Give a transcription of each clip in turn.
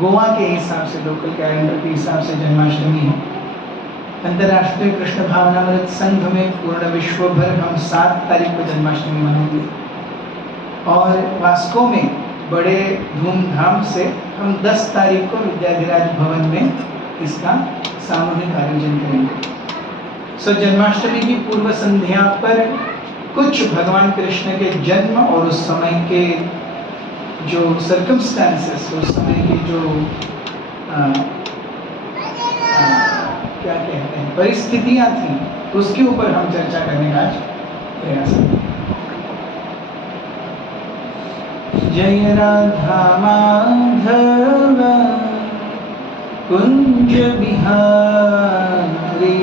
गोवा के हिसाब से, लोकल कैलेंडर के हिसाब से जन्माष्टमी है। अंतर्राष्ट्रीय कृष्ण भावनामृत संघ में पूर्ण विश्व भर हम 7 तारीख को जन्माष्टमी मनाएंगे और वास्को में बड़े धूमधाम से हम 10 तारीख को विद्याधिराज भवन में इसका सामूहिक आयोजन करेंगे। जन्माष्टमी की पूर्व संध्या पर कुछ भगवान कृष्ण के जन्म और उस समय के जो सर्कमस्टांसेस, उस समय की जो क्या कहते हैं परिस्थितियां थी, उसके ऊपर हम चर्चा करने का प्रयास करें। जय राधा माधव कुंज बिहारी,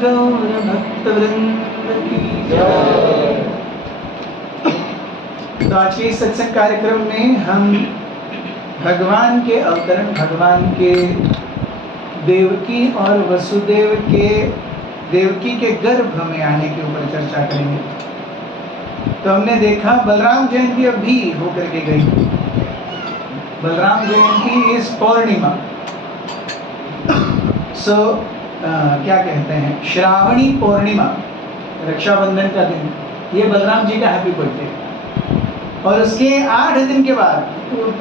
गौर भक्त वृंद की जय। तो आज के इस सत्संग कार्यक्रम में हम भगवान के अवतरण, भगवान के देवकी और वसुदेव के देवकी के गर्भ में आने के ऊपर चर्चा करेंगे। तो हमने देखा बलराम जयंती अभी होकर के गई। बलराम जयंती इस पौर्णिमा, क्या कहते हैं, श्रावणी पौर्णिमा, रक्षाबंधन का दिन, ये बलराम जी का हैप्पी बर्थडे। और उसके 8 दिन के बाद,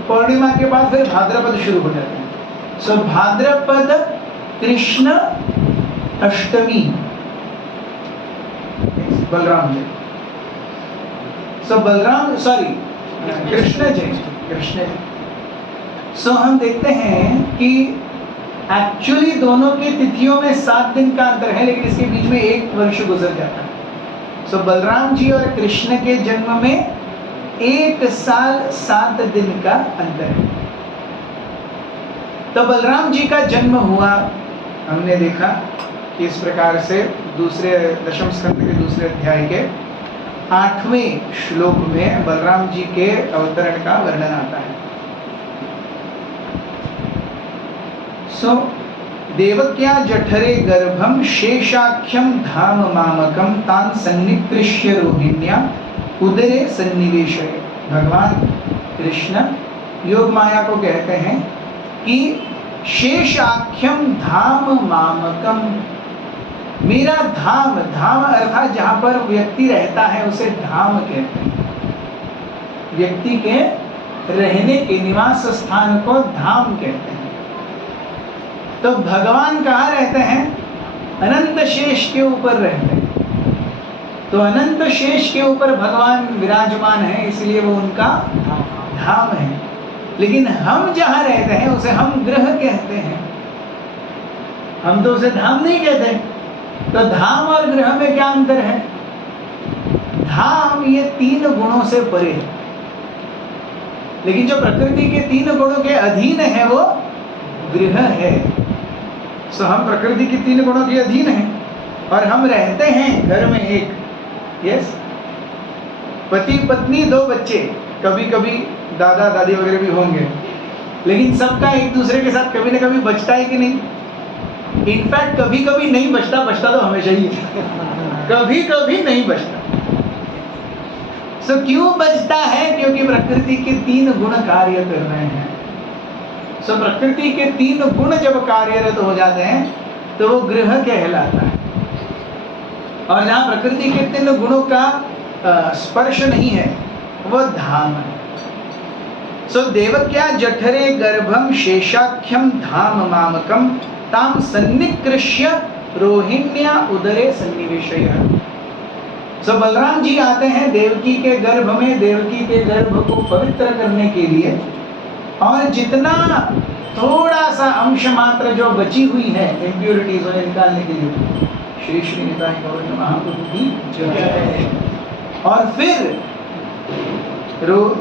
पौर्णिमा के बाद फिर भाद्रपद शुरू हो जाते हैं। सो भाद्रपद कृष्ण अष्टमी बलराम जयंती। सो कृष्ण जयंती। सो हम देखते हैं कि एक्चुअली दोनों की तिथियों में 7 दिन का अंतर है, लेकिन इसके बीच में 1 वर्ष गुजर जाता है। सो बलराम जी और कृष्ण के जन्म में 1 साल 7 दिन का अंतर है। तो बलराम जी का जन्म हुआ, हमने देखा कि इस प्रकार से दूसरे दशम स्कंद के दूसरे अध्याय के 8वें श्लोक में बलराम जी के अवतरण का वर्णन आता है। देवक्या जठरे गर्भम शेषाख्यम धाम मामकम तान सन्निकृष्य रोहिण्या उदरे सन्निवेशय। भगवान कृष्ण योग माया को कहते हैं कि शेषाख्यम धाम मामकम, मेरा धाम, धाम अर्थात जहां पर व्यक्ति रहता है उसे धाम कहते हैं। व्यक्ति के रहने के निवास स्थान को धाम कहते हैं। तो भगवान कहाँ रहते हैं? अनंत शेष के ऊपर रहते हैं। तो अनंत शेष के ऊपर भगवान विराजमान है, इसलिए वो उनका धाम है। लेकिन हम जहाँ रहते हैं उसे हम गृह कहते हैं, हम तो उसे धाम नहीं कहते। तो धाम और गृह में क्या अंतर है? धाम ये 3 गुणों से परे है, लेकिन जो प्रकृति के 3 गुणों के अधीन है वो गृह है। सो हम प्रकृति के 3 गुणों के अधीन हैं और हम रहते हैं घर में एक, यस, पति पत्नी 2 बच्चे, कभी कभी दादा दादी वगैरह भी होंगे, लेकिन सबका एक दूसरे के साथ कभी ना कभी बचता है कि नहीं? इनफैक्ट कभी कभी नहीं बचता, बचता तो हमेशा ही कभी कभी नहीं बचता। सो क्यों बचता है? क्योंकि प्रकृति के 3 गुण कार्य कर रहे हैं। सो प्रकृति के 3 गुण जब कार्यरत हो जाते हैं तो वो गृह कहलाता है। और जहाँ प्रकृति के 3 गुणों का स्पर्श नहीं है वो धाम है। सो देवक्या जठरे गर्भम शेषाख्यम धाम मामकम ताम सन्निकृष्य रोहिण्या उदरे सन्निवेशय। सो बलराम जी आते हैं देवकी के गर्भ में, देवकी के गर्भ को पवित्र करने के लिए, और जितना थोड़ा सा अंश मात्र जो बची हुई है इम्प्योरिटीज उन्हें निकालने के लिए श्री श्री निताई गौर महाप्रभु की जय। और फिर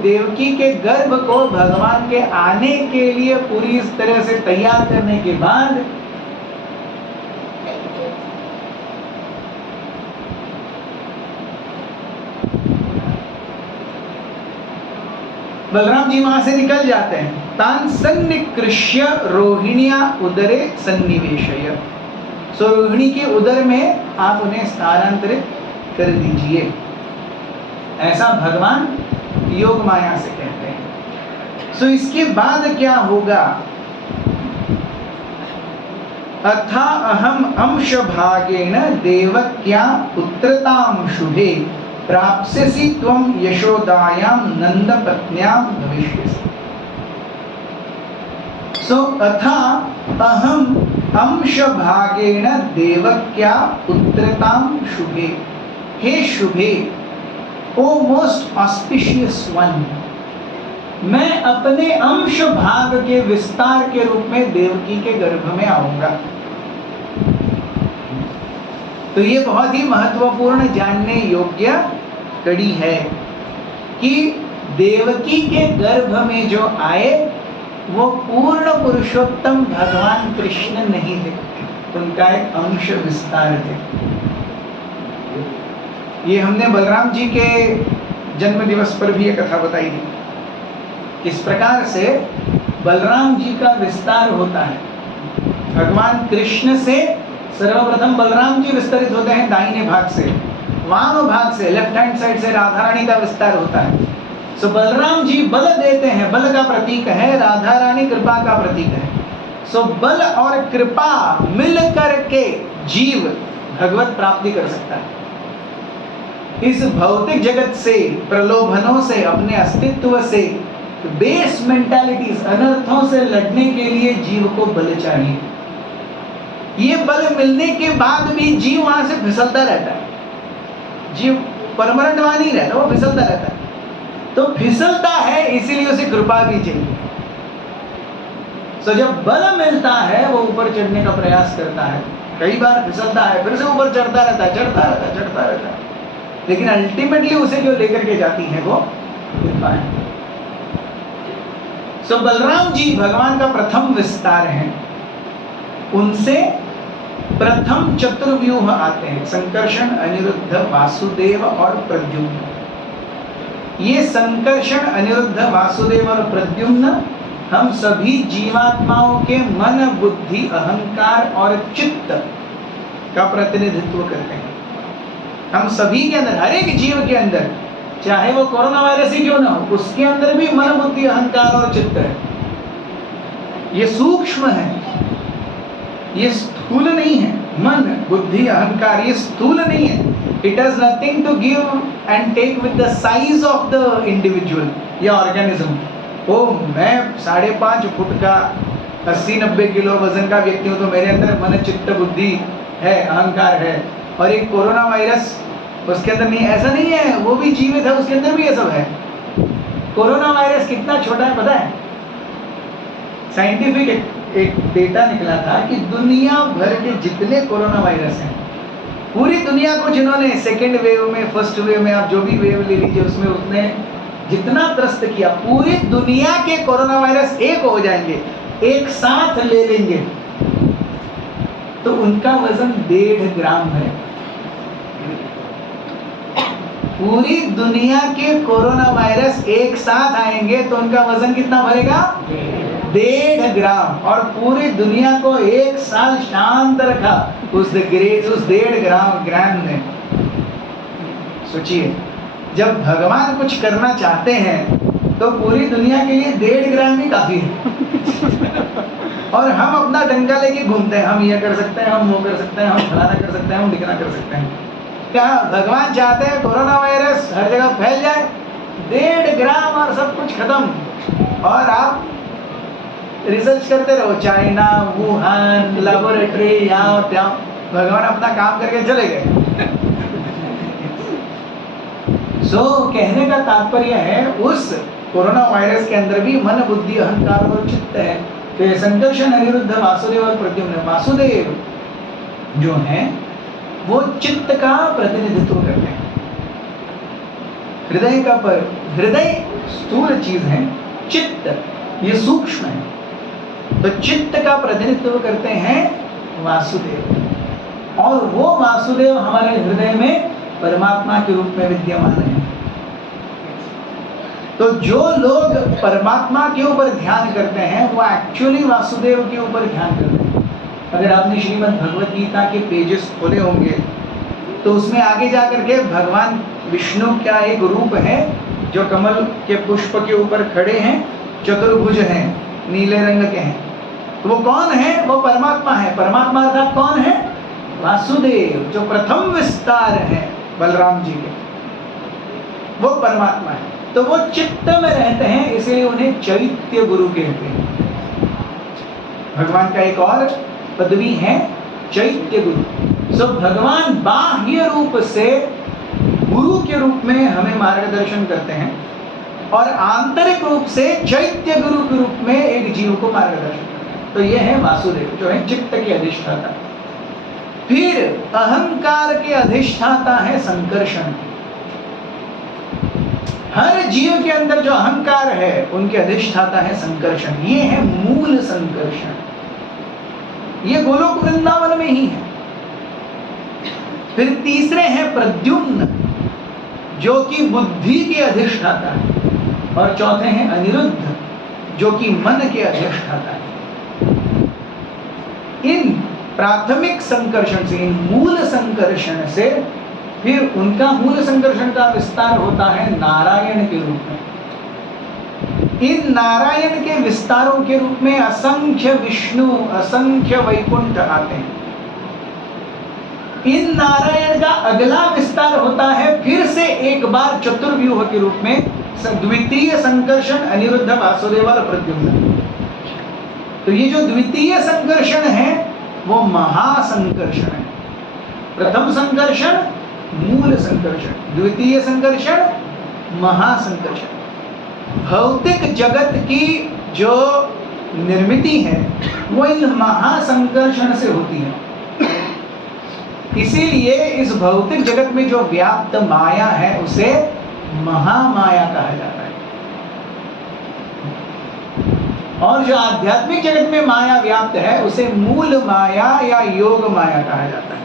देवकी के गर्भ को भगवान के आने के लिए पूरी इस तरह से तैयार करने के बाद बलराम जी वहां से निकल जाते हैं। तान सन्निकृष्य रोहिण्या उदरे सन्निवेशय। सो रोहिणी के उदर में आप उन्हें स्थानांतरित कर दीजिए, ऐसा भगवान योग माया से कहते हैं। सो इसके बाद क्या होगा? अथा अहम अंश भागेन देवक्या पुत्रताम शुभे प्राप्स्यसि त्वं यशोदायां नंद पत्न्यां भविष्यसि। सो अथा अहम अंश भागेन देवक्या पुत्रतां शुभे। हे शुभे, ओ मोस्ट ऑस्पिशियस वन, मैं अपने अंश भाग के विस्तार के रूप में देवकी के गर्भ में आऊंगा। तो ये बहुत ही महत्वपूर्ण जानने योग्य कड़ी है कि देवकी के गर्भ में जो आए वो पूर्ण पुरुषोत्तम भगवान कृष्ण नहीं थे। उनका एक अंश विस्तार थे। ये हमने बलराम जी के जन्म दिवस पर भी ये कथा बताई थी। किस प्रकार से बलराम जी का विस्तार होता है। भगवान कृष्ण से सर्वप्रथम बलराम जी विस्तरित होते हैं दाहिने भाग से, वाम भाग से लेफ्ट हैंड साइड से राधा रानी का विस्तार होता है। सो बलराम जी बल देते हैं, बल का प्रतीक है, राधा रानी कृपा का प्रतीक है। सो बल और कृपा मिल करके जीव भगवत प्राप्ति कर सकता है। इस भौतिक जगत से, प्रलोभनों से, अपने अस्तित्व से, बेस मेंटालिटीज, अनर्थों से लड़ने के लिए जीव को बल चाहिए। ये बल मिलने के बाद भी जीव वहां से फिसलता रहता है। जीव परमानेंट वहां नहीं रहता, वो फिसलता रहता है। तो फिसलता है, इसीलिए उसे कृपा भी चाहिए। तो जब बल मिलता है वो ऊपर चढ़ने का प्रयास करता है, कई बार फिसलता है, फिर से ऊपर चढ़ता रहता है, चढ़ता रहता है, लेकिन अल्टीमेटली उसे जो लेकर के जाती है वो कृपा है। सो बलराम जी भगवान का प्रथम विस्तार है। उनसे प्रथम चतुर्व्यूह आते हैं, संकर्षण, अनिरुद्ध, वासुदेव और प्रद्युम्न। ये संकर्षण, अनिरुद्ध, वासुदेव और प्रद्युम्न हम सभी जीवात्माओं के मन, बुद्धि, अहंकार और चित्त का प्रतिनिधित्व करते हैं। हम सभी के अंदर, हर एक जीव के अंदर, चाहे वो कोरोना वायरस ही क्यों ना हो, उसके अंदर भी मन, बुद्धि, अहंकार और चित्त है। ये सूक्ष्म है, ये स्थूल नहीं है। मन, बुद्धि, अहंकार ये स्थूल नहीं है। It has nothing to give and take with the size of the individual या ऑर्गेनिज्म। ओ मैं 5.5 फुट का 80-90 किलो वजन का व्यक्ति हूँ, तो मेरे अंदर मन, चित्त, बुद्धि है, अहंकार है, और एक कोरोना वायरस उसके अंदर नहीं, ऐसा नहीं है। वो भी जीवित है, उसके अंदर भी ये सब है। कोरोना वायरस कितना छोटा है पता है? साइंटिफिक एक डेटा निकला था कि दुनिया भर के जितने कोरोना वायरस हैं, पूरी दुनिया को जिन्होंने सेकेंड वेव में, फर्स्ट वेव में, आप जो भी वेव ले लीजिए, उसमें उसने जितना त्रस्त किया, पूरी दुनिया के कोरोना वायरस एक हो जाएंगे, एक साथ ले लेंगे, तो उनका वजन 1.5 ग्राम है। पूरी दुनिया के कोरोना वायरस एक साथ आएंगे तो उनका वजन कितना भरेगा? 1.5 ग्राम। और पूरी दुनिया को एक साल शांत रखा उस 1.5 ग्राम ने। सोचिए, जब भगवान कुछ करना चाहते हैं तो पूरी दुनिया के लिए 1.5 ग्राम ही काफी है। और हम अपना डंका लेके घूमते हैं, हम ये कर सकते हैं, हम वो कर सकते हैं, हम फलाना कर सकते हैं, हम ढिकना कर सकते हैं। क्या भगवान चाहते हैं कोरोना वायरस हर जगह फैल जाए? 1.5 ग्राम और सब कुछ खत्म। और आप रिसर्च करते रहो, चाइना, वुहान, लेबोरेटरी, यहाँ त्या। भगवान अपना काम करके चले गए। सो कहने का तात्पर्य है, उस कोरोना वायरस के अंदर भी मन, बुद्धि, अहंकार और चित्त है। तो संकर्षण, अनिरुद्ध, वासुदेव और प्रद्युम्न। वासुदेव जो है वो चित्त का प्रतिनिधित्व करते हैं। हृदय का पर, हृदय स्थूल चीज है, चित्त ये सूक्ष्म है। तो चित्त का प्रतिनिधित्व करते हैं वासुदेव, और वो वासुदेव हमारे हृदय में परमात्मा के रूप में विद्यमान है। तो जो लोग परमात्मा के ऊपर ध्यान करते हैं वो एक्चुअली वासुदेव के ऊपर ध्यान करते हैं। अगर आपने श्रीमद् भगवत गीता के पेजेस खोले होंगे तो उसमें आगे जाकर के भगवान विष्णु का एक रूप है जो कमल के पुष्प के ऊपर खड़े हैं, चतुर्भुज हैं, नीले रंग के हैं। तो वो कौन है? वो परमात्मा है। परमात्मा अर्थात कौन है? वासुदेव, जो प्रथम विस्तार है बलराम जी के, वो परमात्मा है। तो वो चित्त में रहते हैं, इसलिए उन्हें चैत्य गुरु कहते हैं। भगवान का एक और पदवी है चैत्य गुरु। सो भगवान बाह्य रूप से गुरु के रूप में हमें मार्गदर्शन करते हैं, और आंतरिक रूप से चैत्य गुरु के रूप में एक जीव को मार्गदर्शन करते हैं। तो ये है वासुदेव, जो है चित्त के अधिष्ठाता। फिर अहंकार के अधिष्ठाता है संकर्षण। हर जीव के अंदर जो अहंकार है उनके अधिष्ठाता है संकर्षण। ये है मूल संकर्षण। ये गोलोक वृंदावन में ही है। फिर तीसरे हैं प्रद्युम्न, जो कि बुद्धि के अधिष्ठाता है, और चौथे हैं अनिरुद्ध, जो कि मन के अधिष्ठाता है। इन प्राथमिक संकर्षण से, इन मूल संकर्षण से फिर उनका मूल संकर्षण का विस्तार होता है नारायण के रूप में। इन नारायण के विस्तारों के रूप में असंख्य विष्णु, असंख्य वैकुंठ आते हैं। इन नारायण का अगला विस्तार होता है फिर से एक बार चतुर्व्यूह के रूप में, द्वितीय संकर्षण अनिरुद्ध, वासुदेव और प्रद्युम्न। तो ये जो द्वितीय संकर्षण है वो महासंकर्षण है। प्रथम संकर्षण मूल संकर्षण, द्वितीय संकर्षण महासंकर्षण। भौतिक जगत की जो निर्मिति है वो इन महासंकर्षण से होती है। इसीलिए इस भौतिक जगत में जो व्याप्त माया है उसे महामाया कहा जाता है, और जो आध्यात्मिक जगत में माया व्याप्त है उसे मूल माया या योग माया कहा जाता है।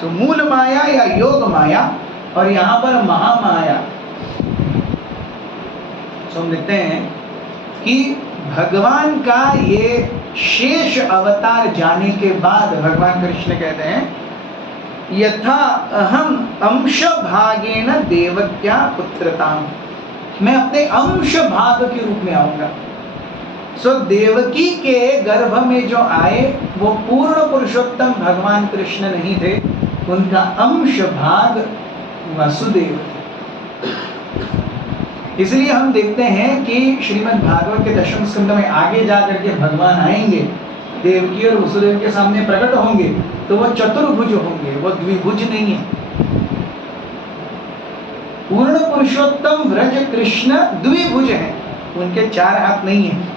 सो मूल माया या योग माया, और यहाँ पर महामाया। सो हम देखते हैं कि भगवान का ये शेष अवतार जाने के बाद भगवान कृष्ण कहते हैं, यथा अहम अंश भागेन देवक्या पुत्रताम, मैं अपने अंश भाग के रूप में आऊंगा। सो देवकी के गर्भ में जो आए वो पूर्ण पुरुषोत्तम भगवान कृष्ण नहीं थे, उनका अंश भाग वसुदेव थे। इसलिए हम देखते हैं कि श्रीमद् भागवत के दशम स्कंद में आगे जाकर के भगवान आएंगे, देवकी और वसुदेव के सामने प्रकट होंगे, तो वो चतुर्भुज होंगे, वो द्विभुज नहीं है। पूर्ण पुरुषोत्तम व्रज कृष्ण द्विभुज हैं, उनके चार हाथ नहीं है।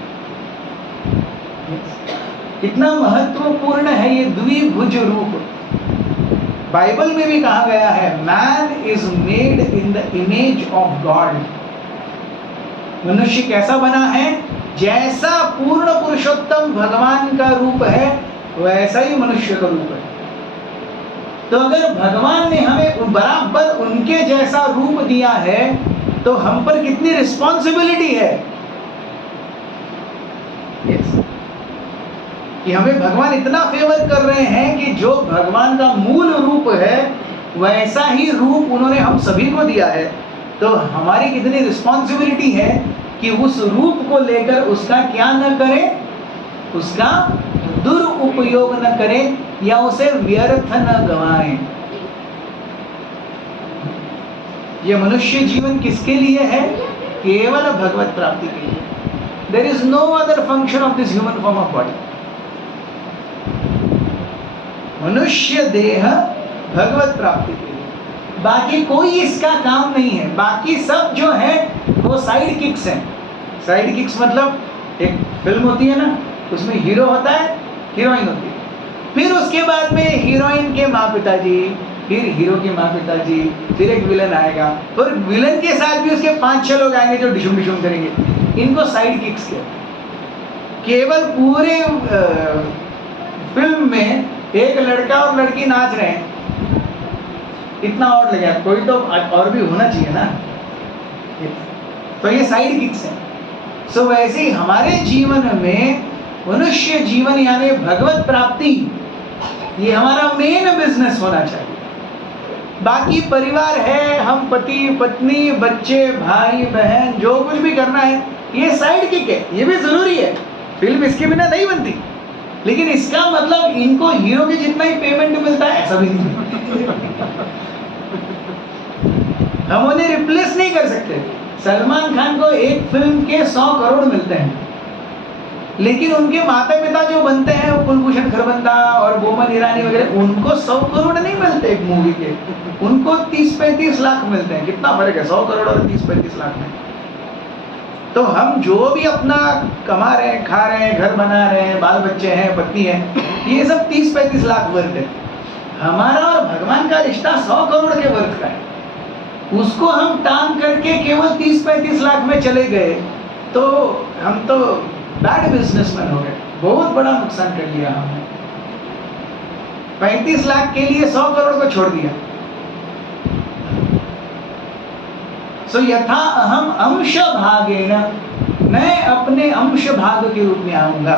कितना महत्वपूर्ण है ये द्विभुज रूप। बाइबल में भी कहा गया है, man is made in the image of God. मनुष्य कैसा बना है? जैसा पूर्ण पुरुषोत्तम भगवान का रूप है वैसा ही मनुष्य का रूप है। तो अगर भगवान ने हमें बराबर उनके जैसा रूप दिया है तो हम पर कितनी रिस्पॉन्सिबिलिटी है। yes. कि हमें भगवान इतना फेवर कर रहे हैं कि जो भगवान का मूल रूप है वैसा ही रूप उन्होंने हम सभी को दिया है। तो हमारी कितनी रिस्पॉन्सिबिलिटी है कि उस रूप को लेकर उसका क्या न करें, उसका दुरुपयोग न करें या उसे व्यर्थ न गवाएं। यह मनुष्य जीवन किसके लिए है? केवल भगवत प्राप्ति के लिए। There is no other function of this human form of body. मनुष्य देह भगवत प्राप्ति के लिए, बाकी कोई इसका काम नहीं है। बाकी सब जो है वो साइड किक्स हैं। साइड किक्स मतलब एक फिल्म होती है ना, उसमें हीरो होता है, हीरोइन होती है, फिर उसके बाद में हीरोइन के माँ पिताजी, फिर हीरो के माँ पिताजी, फिर एक विलन आएगा, और विलन के साथ भी उसके 5-6 लोग आएंगे जो डिशुम डिशुम करेंगे। इनको साइड किक्स कहते हैं। केवल पूरे फिल्म में एक लड़का और लड़की नाच रहे हैं, इतना और लगे, कोई तो और भी होना चाहिए ना। तो ये साइड किक्स हैं। सो वैसे ही हमारे जीवन में मनुष्य जीवन यानी भगवत प्राप्ति, ये हमारा मेन बिजनेस होना चाहिए। बाकी परिवार है, हम पति पत्नी बच्चे भाई बहन जो कुछ भी करना है, ये साइड किक है, ये भी जरूरी है। फिल्म इसके बिना नहीं बनती, लेकिन इसका मतलब इनको हीरो के जितना ही पेमेंट मिलता है ऐसा भी नहीं। हम उन्हें रिप्लेस नहीं कर सकते। सलमान खान को एक फिल्म के 100 करोड़ मिलते हैं, लेकिन उनके माता पिता जो बनते हैं वो कुलभूषण खरबंदा और बोमन ईरानी वगैरह, उनको 100 करोड़ नहीं मिलते एक मूवी के, उनको 30-35 लाख मिलते हैं। कितना फर्क है 100 करोड़ और 30-35 लाख में। तो हम जो भी अपना कमा रहे हैं, खा रहे हैं, घर बना रहे हैं, बाल बच्चे हैं, पत्नी है, ये सब 30-35 लाख वर्थ है। हमारा और भगवान का रिश्ता 100 करोड़ के वर्थ का है। उसको हम टांग करके केवल 30-35 लाख में चले गए तो हम तो बैड बिजनेसमैन हो गए, बहुत बड़ा नुकसान कर लिया हमने। 35 लाख के लिए 100 करोड़ को छोड़ दिया। सो यथा अहम अंश भागेन, मैं अपने अंश भाग के रूप में आऊंगा।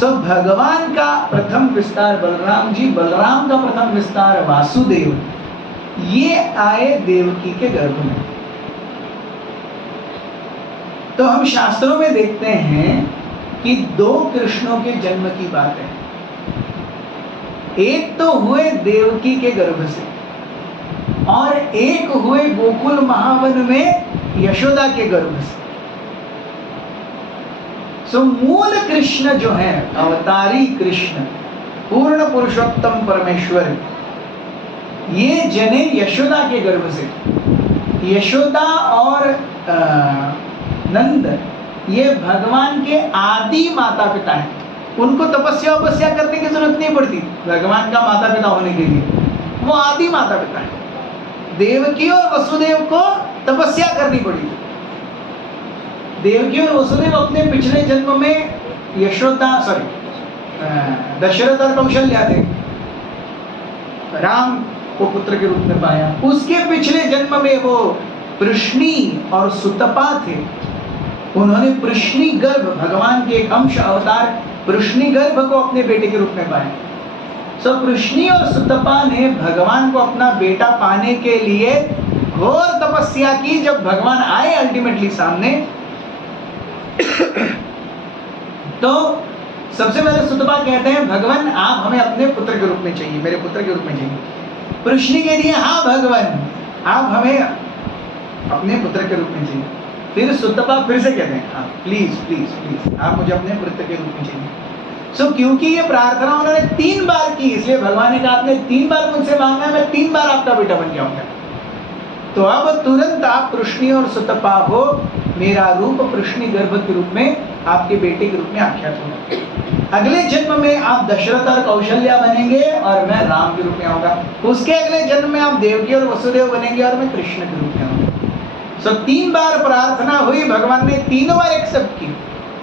सो भगवान का प्रथम विस्तार बलराम जी, बलराम का प्रथम विस्तार वासुदेव, ये आए देवकी के गर्भ में। तो हम शास्त्रों में देखते हैं कि 2 कृष्णों के जन्म की बात है। एक तो हुए देवकी के गर्भ से और एक हुए गोकुल महावन में यशोदा के गर्भ से। सो मूल कृष्ण जो है, अवतारी कृष्ण, पूर्ण पुरुषोत्तम परमेश्वर, ये जने यशोदा के गर्भ से। यशोदा और नंद ये भगवान के आदि माता पिता हैं। उनको तपस्या करने की जरूरत नहीं पड़ती भगवान का माता पिता होने के लिए, वो आदि माता पिता हैं। देवकी और वसुदेव को तपस्या करनी पड़ी। देवकी और वसुदेव अपने पिछले जन्म में दशरथ और कौशल्या थे, राम को पुत्र के रूप में पाया। उसके पिछले जन्म में वो पृश्नी और सुतपा थे। उन्होंने पृश्नी गर्भ, भगवान के एक अंश अवतार पृश्नी गर्भ को अपने बेटे के रूप में पाया। सो पृश्नी और सुतपा ने भगवान को अपना बेटा पाने के लिए घोर तपस्या की। जब भगवान आए अल्टीमेटली सामने, तो सबसे पहले सुतपा कहते हैं, भगवान आप हमें अपने पुत्र के रूप में चाहिए, मेरे पुत्र के रूप में चाहिए। पृश्नी कहती है, हाँ भगवान आप हमें अपने पुत्र के रूप में चाहिए। फिर सुतपा फिर से कहते हैं, हाँ प्लीज प्लीज प्लीज आप मुझे अपने पुत्र के रूप में चाहिए। सो क्योंकि ये प्रार्थना उन्होंने 3 बार की, इसलिए भगवान ने कहा आपने 3 बार मुझसे मांगा, मैं 3 बार आपका बेटा बन जाऊंगा। तो अब तुरंत आप पृश्नी और सुतपा हो, मेरा रूप पृश्नी गर्भ के रूप में आपके बेटे के रूप में आख्यात होगा। अगले जन्म में आप दशरथ और कौशल्या बनेंगे और मैं राम के रूप में आऊंगा। उसके अगले जन्म में आप देवकी और वसुदेव बनेंगे और मैं कृष्ण के रूप में आऊंगा। सो 3 बार प्रार्थना हुई, भगवान ने 3 बार एक्सेप्ट की,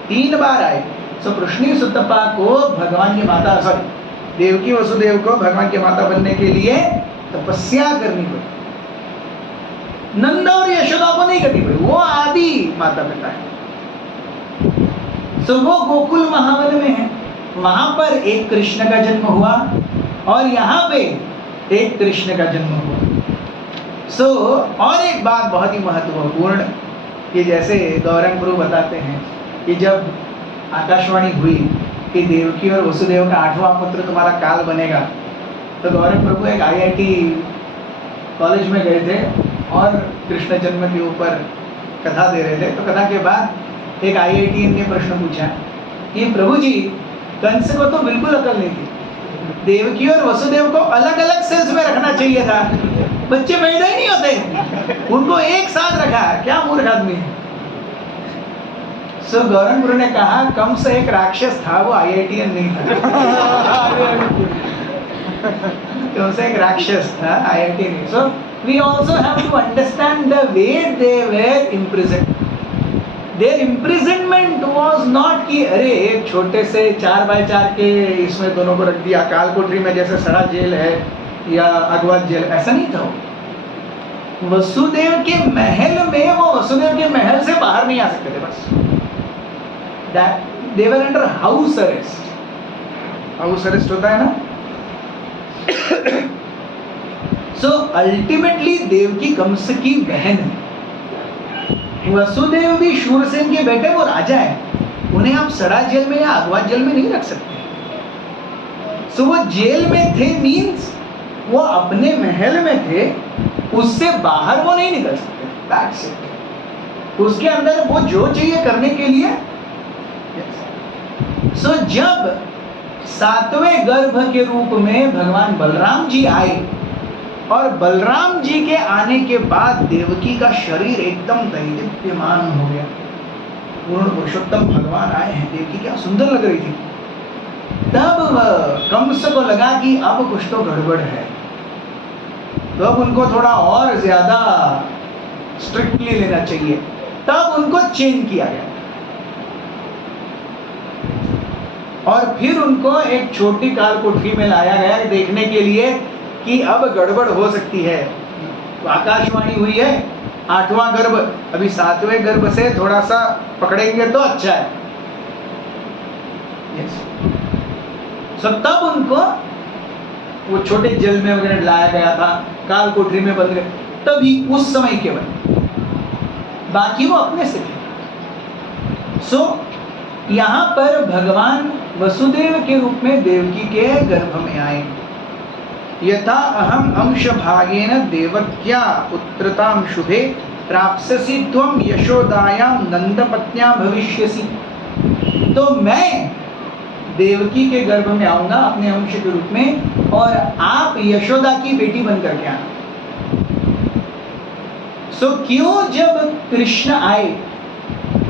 3 बार आए। सो पृश्नी सुतपा को भगवान की माता, देवकी वसुदेव को भगवान की माता बनने के लिए तपस्या करनी पड़ी। नंद और यशोदा को नहीं करनी पड़ी, वो आदि माता पिता है। सो वो गोकुल महावन में है, वहां पर एक कृष्ण का जन्म हुआ और यहाँ पे एक कृष्ण का जन्म हुआ। सो और एक बात बहुत ही महत्वपूर्ण, कि जैसे गौरंग प्रभु बताते हैं कि जब आकाशवाणी हुई कि देवकी और वसुदेव का 8वां पुत्र तुम्हारा काल बनेगा, तो गौरंग प्रभु एक IIT कॉलेज में गए थे और कृष्ण जन्म के ऊपर कथा दे रहे थे। तो कथा के बाद एक IITian ने प्रश्न पूछा कि प्रभु जी, कंस को तो बिल्कुल अकल नहीं थी, देवकी और वसुदेव को अलग अलग सेल्स में रखना चाहिए था, बच्चे पैदा ही नहीं होते, उनको एक साथ रखा, क्या मूर्ख आदमी है। सो गौरंग गुरु ने कहा, कंस एक राक्षस था, वो IITian नहीं था। कंस एक राक्षस था, IITian नहीं। सो we also have to understand the way they were imprisoned. Their imprisonment was not कि अरे एक छोटे से 4x4 के इसमें दोनों को रख दिया, कालकोठरी में जैसे सड़ा जेल है या अगवा जेल, ऐसा नहीं था। वसुदेव के महल में, वो वसुदेव के महल से बाहर नहीं आ सकते थे बस। They were under house arrest. House arrest होता है ना। So ultimately देवकी कंस की बहन है, वसुदेव भी शूरसेन के बेटे, वो राजा है, उन्हें आप सड़ा जेल में या अगवा जेल में नहीं रख सकते। सो वो जेल में थे मीन्स वो अपने महल में थे, उससे बाहर वो नहीं निकल सकते। That's it. उसके अंदर वो जो चाहिए करने के लिए। सो जब 7वें गर्भ के रूप में भगवान बलराम जी आए, और बलराम जी के आने के बाद देवकी का शरीर एकदम दैदीप्यमान हो गया। पूर्ण पुरुषोत्तम भगवान आए हैं, देवकी क्या सुंदर लग रही थी। तब कंस को लगा कि अब कुछ तो गड़बड़ है, तो अब उनको थोड़ा और ज्यादा स्ट्रिक्टली लेना चाहिए। तब उनको चेंज किया गया। और फिर उनको एक छोटी काल कोठरी में लाया गया देखने के लिए कि अब गड़बड़ हो सकती है। तो आकाशवाणी हुई है 8वां गर्भ, अभी 7वें गर्भ से थोड़ा सा पकड़ेंगे तो अच्छा है। सो तब उनको वो छोटे जेल में वगैरह लाया गया था, काल कोठरी में बंद गए, तभी उस समय केवल, बाकी वो अपने से थे। सो यहाँ पर भगवान वसुदेव के रूप में देवकी के गर्भ में आए। यथा अहम अंश भागेन देवक्या पुत्रताम शुभे प्राप्स्यसि त्वं यशोदायां नंदपत्न्या भविष्यसि। तो मैं देवकी के गर्भ में आऊंगा अपने अंश के रूप में, और आप यशोदा की बेटी बन करके आना। सो क्यों जब कृष्ण आए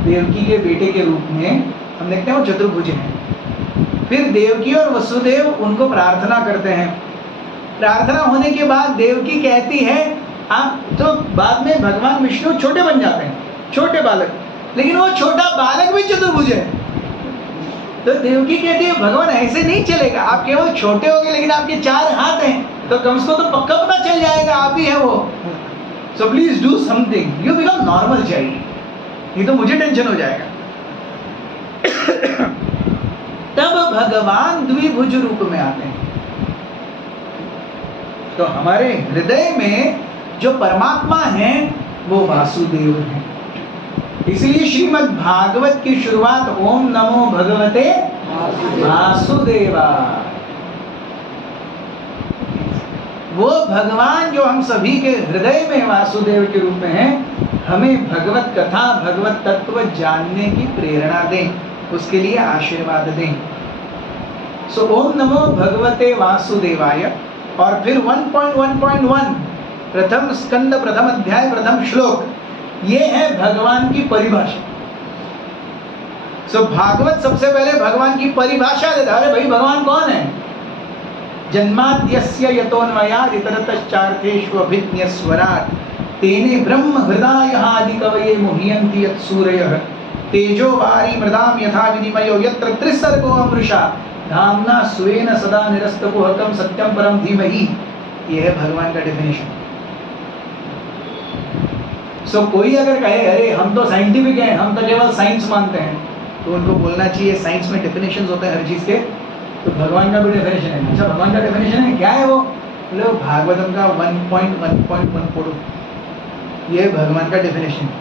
देवकी के बेटे के रूप में, हम देखते हैं वो चतुर्भुज हैं। फिर देवकी और वसुदेव उनको प्रार्थना करते हैं। प्रार्थना होने के बाद देवकी कहती है, आप तो बाद में भगवान विष्णु छोटे बन जाते हैं, छोटे बालक, लेकिन वो छोटा बालक भी चतुर्भुज है। तो देवकी कहती है भगवान ऐसे नहीं चलेगा, आप केवल छोटे हो गए लेकिन आपके 4 हाथ हैं, तो कम से कम तो पक्का पता चल जाएगा आप ही है वो। So please do something, you become normal चाहिए, ये तो मुझे टेंशन हो जाएगा। तब भगवान द्विभुज रूप में आते हैं। तो हमारे हृदय में जो परमात्मा है वो वासुदेव है। इसलिए श्रीमद् भागवत की शुरुआत ओम नमो भगवते वासुदेवाय। वो भगवान जो हम सभी के हृदय में वासुदेव के रूप में है, हमें भगवत कथा भगवत तत्व जानने की प्रेरणा दें, उसके लिए आशीर्वाद दें। सो ओम नमो भगवते वासुदेवाय। और फिर 1.1.1 प्रथम स्कंद प्रथम अध्याय प्रथम श्लोक, ये है भगवान की परिभाषा। सो भागवत सबसे पहले भगवान की परिभाषा देता है। अरे भाई भगवान कौन है? जन्माद्यस्य यतोन्मयात् इतरतश्चार्थेष्वभिज्ञस्वराट् तेने ब्रह्म हृदयः आदिकवये मुह्यन्ति यत्सूरयः तेजो वारी मृदाम यथा विनिमयो यत्र त्रिसर्गो अमृषा धाम्ना स्वेन सदा निरस्तकुहकं सत्यं परं धीमहि। ये है भगवान का डेफिनेशन। सो कोई अगर कहे अरे हम तो साइंटिफिक हैं, हम तो केवल साइंस मानते हैं, तो उनको बोलना चाहिए साइंस में डेफिनेशंस होते हैं हर चीज़ के, तो भगवान का भी डेफिनेशन है। अच्छा भगवान का डेफिनेशन है, क्या है वो? बोले वो भागवतम का 1.1.1 पढ़ो, ये भगवान का डेफिनेशन है।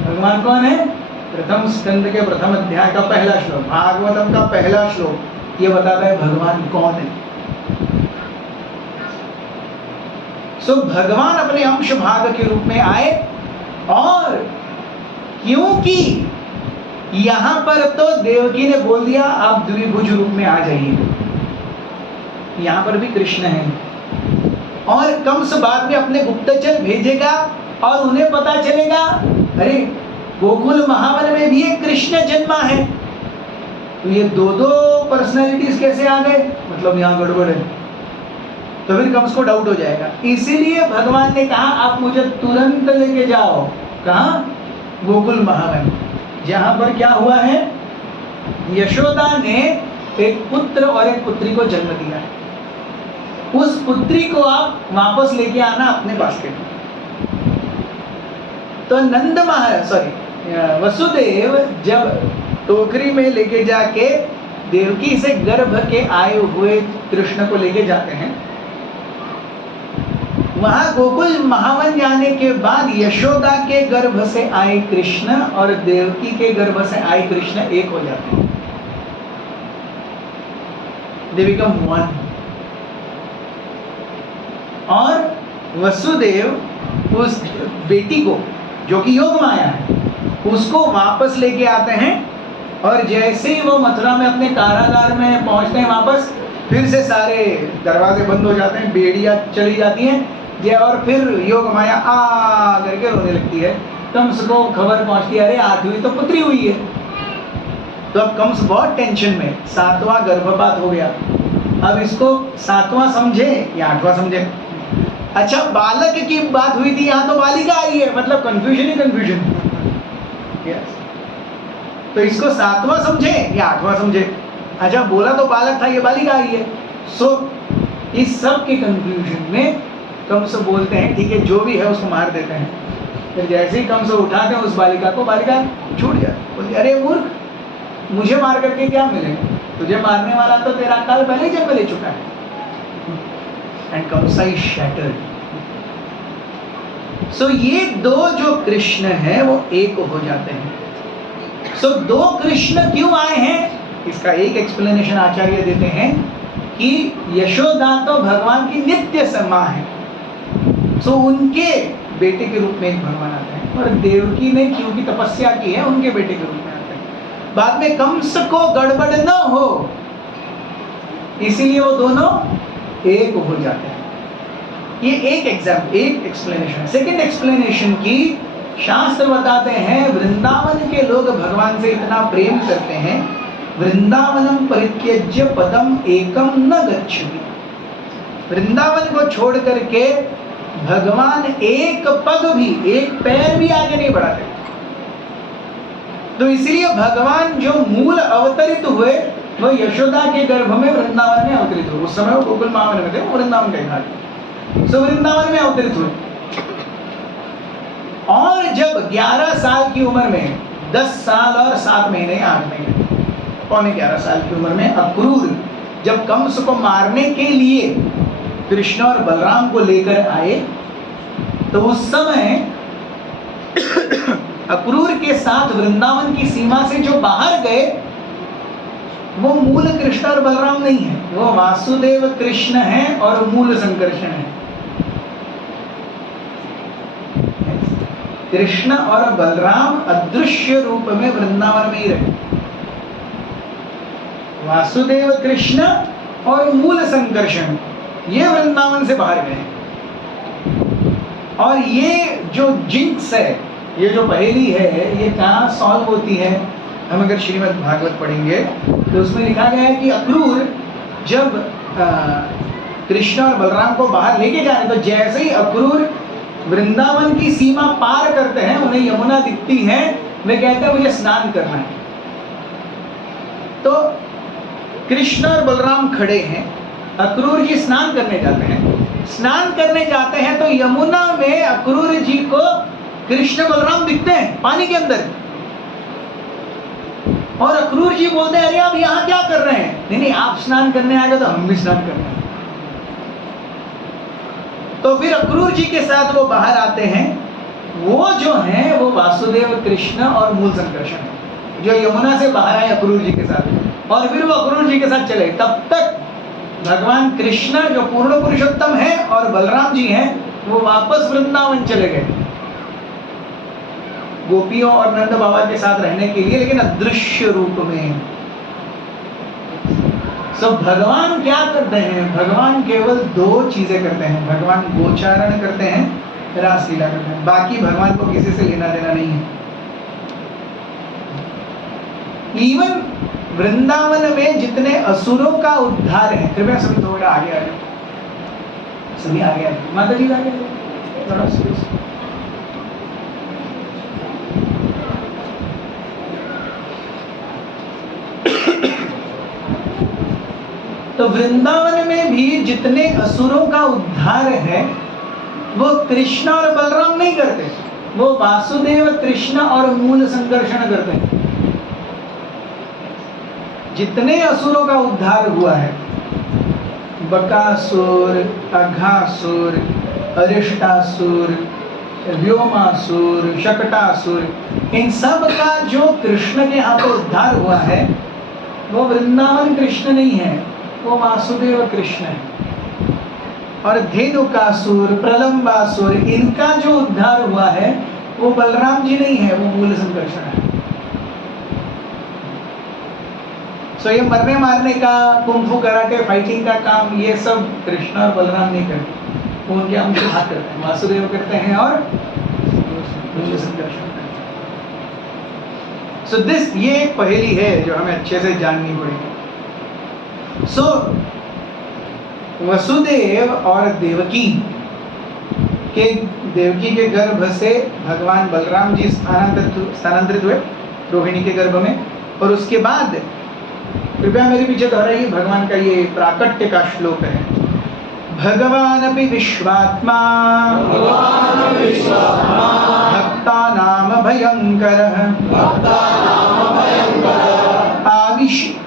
भगवान कौन है? प्रथम स्कंद के प्रथम अध्याय का पहला श्लोक, भागवतम का पहला श्लोक, ये बताता है भगवान कौन है। सो भगवान अपने अंश भाग के रूप में आए, और क्योंकि यहां पर तो देवकी ने बोल दिया आप द्विभुज रूप में आ जाइए, यहां पर भी कृष्ण है, और कंस बाद में अपने गुप्तचर भेजेगा और उन्हें पता चलेगा अरे गोकुल महावन में भी एक कृष्ण जन्मा है, तो ये दो पर्सनैलिटीज कैसे आ गए, मतलब यहां गड़बड़ है। तो फिर कंस को डाउट हो जाएगा। इसीलिए भगवान ने कहा आप मुझे तुरंत लेके जाओ, कहां? गोकुल महावन, जहां पर क्या हुआ है, यशोदा ने एक पुत्र और एक पुत्री को जन्म दिया है। उस पुत्री को आप वापस लेके आना अपने बास्केट में। तो वसुदेव जब टोकरी में लेके जाके देवकी से गर्भ के आए हुए कृष्ण को लेके जाते हैं, वहां गोकुल महावन जाने के बाद यशोदा के गर्भ से आए कृष्ण और देवकी के गर्भ से आए कृष्ण एक हो जाते हैं, दे बिकम वन। और वसुदेव उस बेटी को जो कि योग माया है उसको वापस लेके आते हैं, और जैसे ही वो मथुरा में अपने कारागार में पहुंचते हैं वापस, फिर से सारे दरवाजे बंद हो जाते हैं, बेड़ियां चली जाती हैं, और फिर योग माया आ करके रोने लगती है। कंस को खबर पहुंचती है अरे 8वीं तो पुत्री हुई है। तो अब कंस बहुत टेंशन में, 7वां गर्भपात हो गया, अब इसको 7वां समझे या 8वां समझे। अच्छा बालक की बात हुई थी, यहाँ तो बालिका आई है, मतलब कंफ्यूजन ही कंफ्यूजन। तो इसको 7वां समझे या 8वां समझे। अच्छा बोला तो बालक था, ये बालिका आई है। सो इस सब के कंक्लूजन में कंस बोलते हैं ठीक है जो भी है उसको मार देते हैं। फिर जैसे ही कंस उठाते हैं उस बालिका को, बालिका छूट जाती, बोलती अरे मूर्ख, मुझे मार करके क्या मिलेगा, तुझे मारने वाला तो तेरा काल पहले ही जन्म ले चुका है। And Kansa is shattered. So ये दो जो कृष्ण हैं वो एक हो जाते हैं। सो दो कृष्ण क्यों आए हैं, इसका एक एक्सप्लेनेशन आचार्य देते हैं कि यशोदा तो भगवान की नित्य समा है, सो उनके बेटे के रूप में एक भगवान आते हैं, और देवकी ने क्योंकि तपस्या की है उनके बेटे के रूप में आते हैं। बाद में कंस को गड़बड़ न हो इसीलिए वो दोनों एक हो जाते हैं। ये एक एक्सप्लेनेशन है। सेकेंड एक्सप्लेनेशन की शास्त्र बताते हैं वृंदावन के लोग भगवान से इतना प्रेम करते हैं, वृंदावनम परित्यज्य पदम एकम न गच्छति, वृंदावन को छोड़ करके भगवान एक पद भी, एक पैर भी आगे नहीं बढ़ाते। तो इसलिए भगवान जो मूल अवतरित हुए वो यशोदा के गर्भ में वृंदावन में अवतरित हुए। उस समय वो गोकुल महावन में थे, वो वृंदावन के घाट, सो वृंदावन में अवतरित हुए। और जब 11 साल की उम्र में, 10 साल और 7 महीने 8 महीने, पौने 11 साल की उम्र में अक्रूर जब कंस को मारने के लिए कृष्ण और बलराम को लेकर आए, तो उस समय अक्रूर के साथ वृंदावन की सीमा से जो बाहर गए वो मूल कृष्ण और बलराम नहीं है, वो वासुदेव कृष्ण है और मूल संकर्षण है। कृष्ण और बलराम अदृश्य रूप में वृंदावन में ही रहे। वासुदेव कृष्ण और मूल संकर्षण ये वृंदावन से बाहर गए। और ये जो जिंक्स है, ये जो पहेली है, ये कहाँ सॉल्व होती है? हम अगर श्रीमद् भागवत पढ़ेंगे तो उसमें लिखा गया है कि अक्रूर जब कृष्ण और बलराम को बाहर लेके जा रहे, तो जैसे ही अक्रूर वृंदावन की सीमा पार करते हैं, उन्हें यमुना दिखती है, वे कहते हैं मुझे स्नान करना है। तो कृष्ण और बलराम खड़े हैं, अक्रूर जी स्नान करने जाते हैं। स्नान करने जाते हैं तो यमुना में अक्रूर जी को कृष्ण बलराम दिखते हैं पानी के अंदर, और अक्रूर जी बोलते हैं अरे आप यहाँ क्या कर रहे हैं? नहीं आप स्नान करने आएगा तो हम भी स्नान करने आए। तो फिर अक्रूर जी के साथ वो बाहर आते हैं। वो जो हैं वो वासुदेव कृष्ण और मूल संकर्षण है, जो यमुना से बाहर आए अक्रूर जी के साथ, और फिर वो अक्रूर जी के साथ चले। तब तक भगवान कृष्ण जो पूर्ण पुरुषोत्तम है और बलराम जी हैं वो वापस वृंदावन चले गए गोपियों और नंद बाबा के साथ रहने के लिए, लेकिन अदृश्य रूप में। सो भगवान क्या करते हैं? भगवान केवल 2 चीजें करते हैं। भगवान गोचारण करते हैं, रासलीला करते हैं, बाकी भगवान को किसी से लेना देना नहीं है। इवन वृंदावन में जितने असुरों का उद्धार है, कृपया सभी थोड़ा आगे आ जाओ, सभी आगे आ जाओ, माता जी आगे थोड़ा स्पेस। तो वृंदावन में भी जितने असुरों का उद्धार है वो कृष्ण और बलराम नहीं करते, वो वासुदेव कृष्ण और मूल संकर्षण करते हैं। जितने असुरों का उद्धार हुआ है, बकासुर, अघासुर, अरिष्टासुर, व्योमासुर, शकटासुर, इन सब का जो कृष्ण के यहाँ पर उद्धार हुआ है वो वृंदावन कृष्ण नहीं है, वो वासुदेव कृष्ण है। और धेनुकासुर, प्रलंबासुर, इनका जो उद्धार हुआ है वो बलराम जी नहीं है, वो मूल संकर्षण है। सो ये मरने मारने का, कुंफू कराटे, फाइटिंग का काम ये सब कृष्ण और बलराम नहीं करते, वो उनके अंश हाथ करते हैं, वासुदेव करते हैं और मूल संकर्षण करते हैं। सो दिस ये एक पहेली है जो हमें अच्छे से जाननी पड़ेगी। सो वसुदेव और देवकी के गर्भ से भगवान बलराम जी स्थानांतरित हुए रोहिणी के गर्भ में, और उसके बाद कृपया मेरे पीछे दोहराइए, भगवान का ये प्राकट्य का श्लोक है। भगवान अपि विश्वात्मा भक्तानाम भयंकरः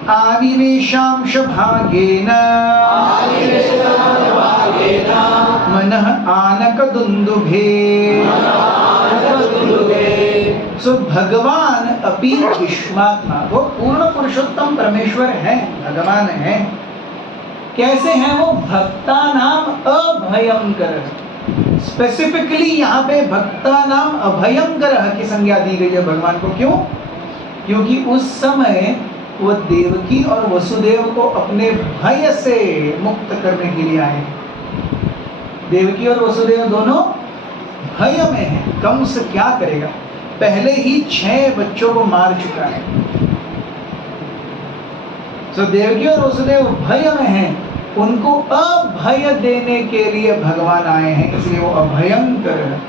आविवेशांश भागेन मनः आनक दुंदुभे। सो भगवान अपि विश्वात्मा, वो पूर्ण पुरुषोत्तम परमेश्वर है, भगवान है। कैसे हैं वो? भक्ता नाम अभयंकर। स्पेसिफिकली यहाँ पे भक्ता नाम अभयंकर की संज्ञा दी गई है भगवान को। क्यों? क्योंकि उस समय वो देवकी और वसुदेव को अपने भय से मुक्त करने के लिए आए। देवकी और वसुदेव दोनों भय में हैं। कंस क्या करेगा? पहले ही 6 बच्चों को मार चुका है। तो देवकी और वसुदेव भय में हैं, उनको अभय देने के लिए भगवान आए हैं, इसलिए वो अभयंकर है।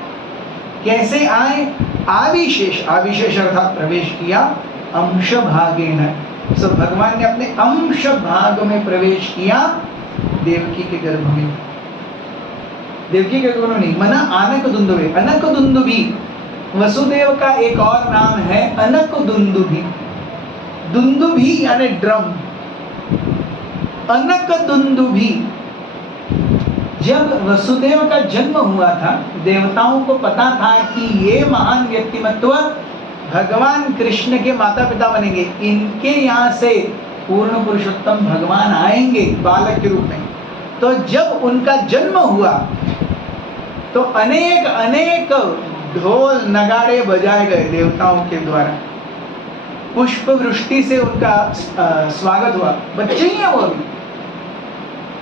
कैसे आए? आविशेष, आविशेष अर्थात प्रवेश किया, अंश भागेन। सो भगवान ने अपने अंश भाग में प्रवेश किया देवकी के गर्भ में। देवकी के गर्भ में नहीं, मना आनक दुंदुभे। अनक दुंदुभी वसुदेव का एक और नाम है, अनक दुंदुभी। दुंदुभी यानी ड्रम। अनक दुंदुभी। जब वसुदेव का जन्म हुआ था, देवताओं को पता था कि ये महान व्यक्तिमत्व भगवान कृष्ण के माता पिता बनेंगे, इनके यहाँ से पूर्ण पुरुषोत्तम भगवान आएंगे बालक के रूप में। तो जब उनका जन्म हुआ तो अनेक अनेक ढोल नगाड़े बजाए गए देवताओं के द्वारा। पुष्प वृष्टि से उनका स्वागत हुआ। बच्चे ही हैं वो भी।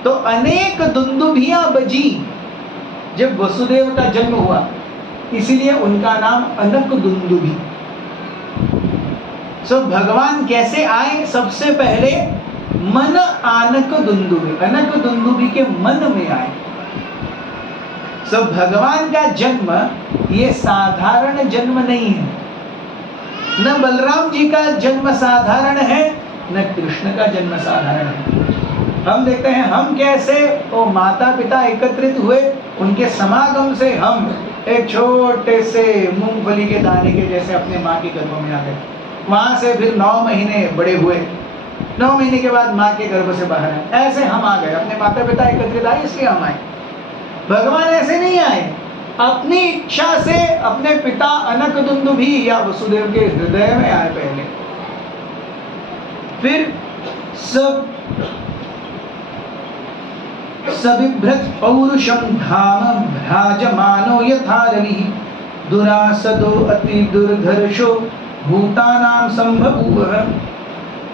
तो अनेक दुंदुभियां बजी जब वसुदेव का जन्म हुआ, इसीलिए उनका नाम अनक दुंदुभी। सो भगवान कैसे आए? सबसे पहले मन आनक दुंदुभि, अनक दुंदुभि के मन में आए। सो भगवान का जन्म ये साधारण जन्म नहीं है। न बलराम जी का जन्म साधारण है, न कृष्ण का जन्म साधारण है। हम देखते हैं हम कैसे वो माता पिता एकत्रित हुए, उनके समागम से हम एक छोटे से मूंगफली के दाने के जैसे अपने माँ के गर्भ में आ गए। वहां से फिर 9 महीने बड़े हुए, 9 महीने के बाद माँ के गर्भ से बाहर आए। ऐसे हम आ गए, अपने माता पिता एकत्रित आए इसलिए हम आए। भगवान ऐसे नहीं आए, अपनी इच्छा से अपने पिता अनक दुंदुभि या वसुदेव के हृदय में आए पहले। फिर सबिभ्रत पौरुषम धाम भ्राजमानो यथा रविः दुरासदो अति दुर्धर्षो भूतानां संभवुः।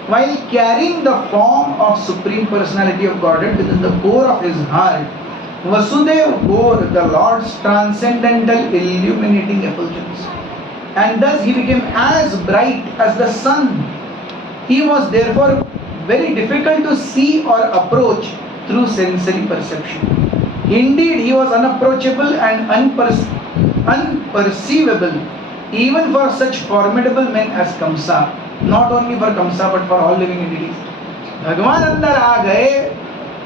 While carrying the form of Supreme Personality of Godhead within the core of his heart, Vasudeva bore the Lord's transcendental illuminating effulgence, and thus he became as bright as the sun. He was therefore very difficult to see or approach through sensory perception. Indeed, he was unapproachable and unperceivable even for such formidable men as Kamsa. Not only for Kamsa but for all living entities. भगवान अंदर आ गए,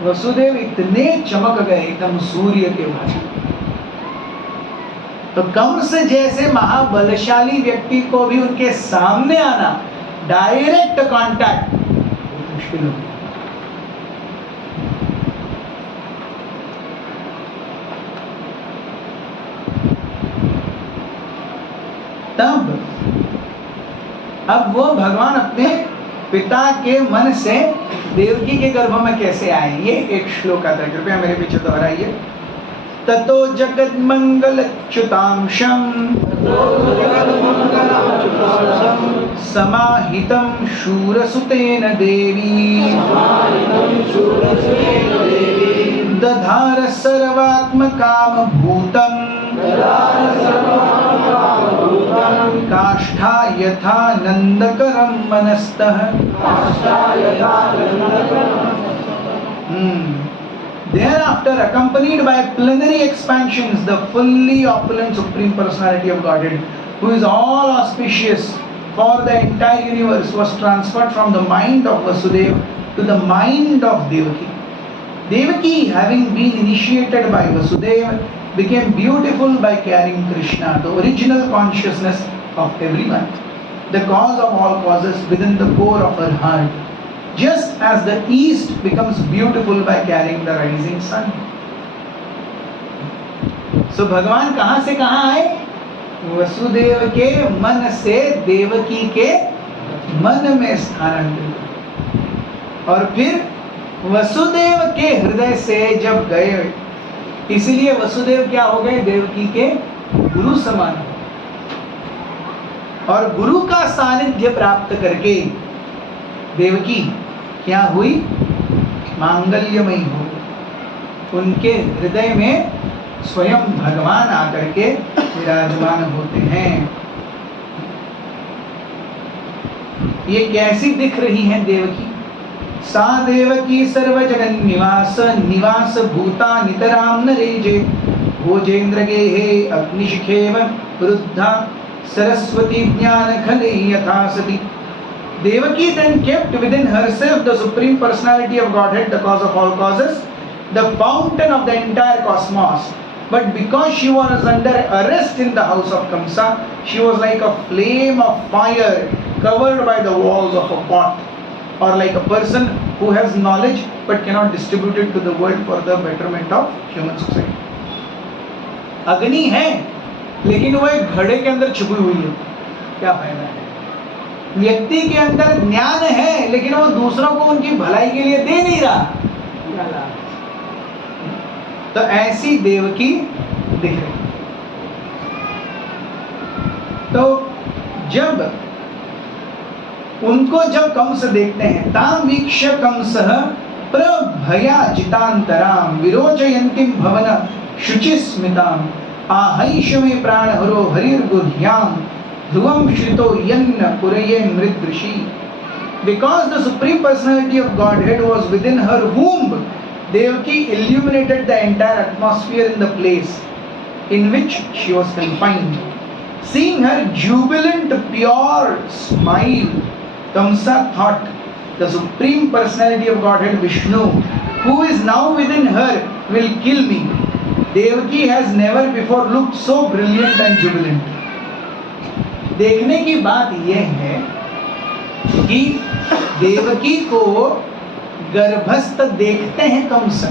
वसुदेव इतने चमक गए एकदम सूर्य के भांति। तो कंस जैसे महाबलशाली व्यक्ति को भी उनके सामने आना, डायरेक्ट कांटेक्ट मुश्किल हो गया। तब अब वो भगवान अपने पिता के मन से देवकी के गर्भ में कैसे आए, ये एक श्लोक आता है, कृपया मेरे पीछे दोहराइए। ततो जगन्मंगलच्युतांशं समाहितं शूरसुतेन देवी दधार सर्वात्मकामभूतं काष्ठा यथा नंदकरं मनस्तः। Thereafter, accompanied by plenary expansions, the fully opulent Supreme Personality of Godhead, who is all auspicious for the entire universe was transferred from the mind of Vasudeva to the mind of Devaki. Devaki, having been initiated by Vasudeva, became beautiful by carrying Krishna, the original consciousness of everyone, the cause of all causes within the core of her heart, just as the east becomes beautiful by carrying the rising sun. So भगवान कहाँ से कहाँ आए? वसुदेव के मन से देवकी के मन में स्थानांतरित, और फिर वसुदेव के हृदय से जब गए, इसलिए वसुदेव क्या हो गए? देवकी के गुरु समान। और गुरु का सानिध्य प्राप्त करके देवकी क्या हुई? मांगल्यमयी हो। उनके हृदय में स्वयं भगवान आकर के विराजमान होते हैं। ये कैसी दिख रही हैं देवकी? सा देवकी सर्वजगन निवास, निवास भूता नितराम नरेजे, भोजेन्द्र गेहे अग्निशिखेव वृद्धा सरस्वती ज्ञान खले यथा सती। Devaki then kept within herself the supreme personality of Godhead, the cause of all causes, the fountain of the entire cosmos. But because she was under arrest in the house of Kamsa, she was like a flame of fire covered by the walls of a pot, or like a person who has knowledge but cannot distribute it to the world for the betterment of human society. अग्नि है लेकिन वो एक घड़े के अंदर छुपी हुई है, क्या फायदा है? व्यक्ति के अंदर ज्ञान है लेकिन वो दूसरों को उनकी भलाई के लिए दे नहीं रहा, तो ऐसी देवकी दिख रही। तो जब उनको जब कंस देखते हैं, ताम वीक्ष कंसः प्रभयाजितांतराम विरोचयन्तीं भवन शुचिस्मिताम आहैष मे प्राणहरो हरिर्गुह्याम ध्रुवम श्रितो यन्न पुरये मृदृषि। Because the supreme personality of Godhead was within her womb, Devaki illuminated the entire atmosphere in the place in which she was confined. Seeing her jubilant, pure smile, Kamsa thought, the supreme personality of Godhead Vishnu, who is now within her, will kill me. Devaki has never before looked so brilliant and jubilant. देखने की बात यह है कि देवकी को गर्भस्थ देखते हैं कंस,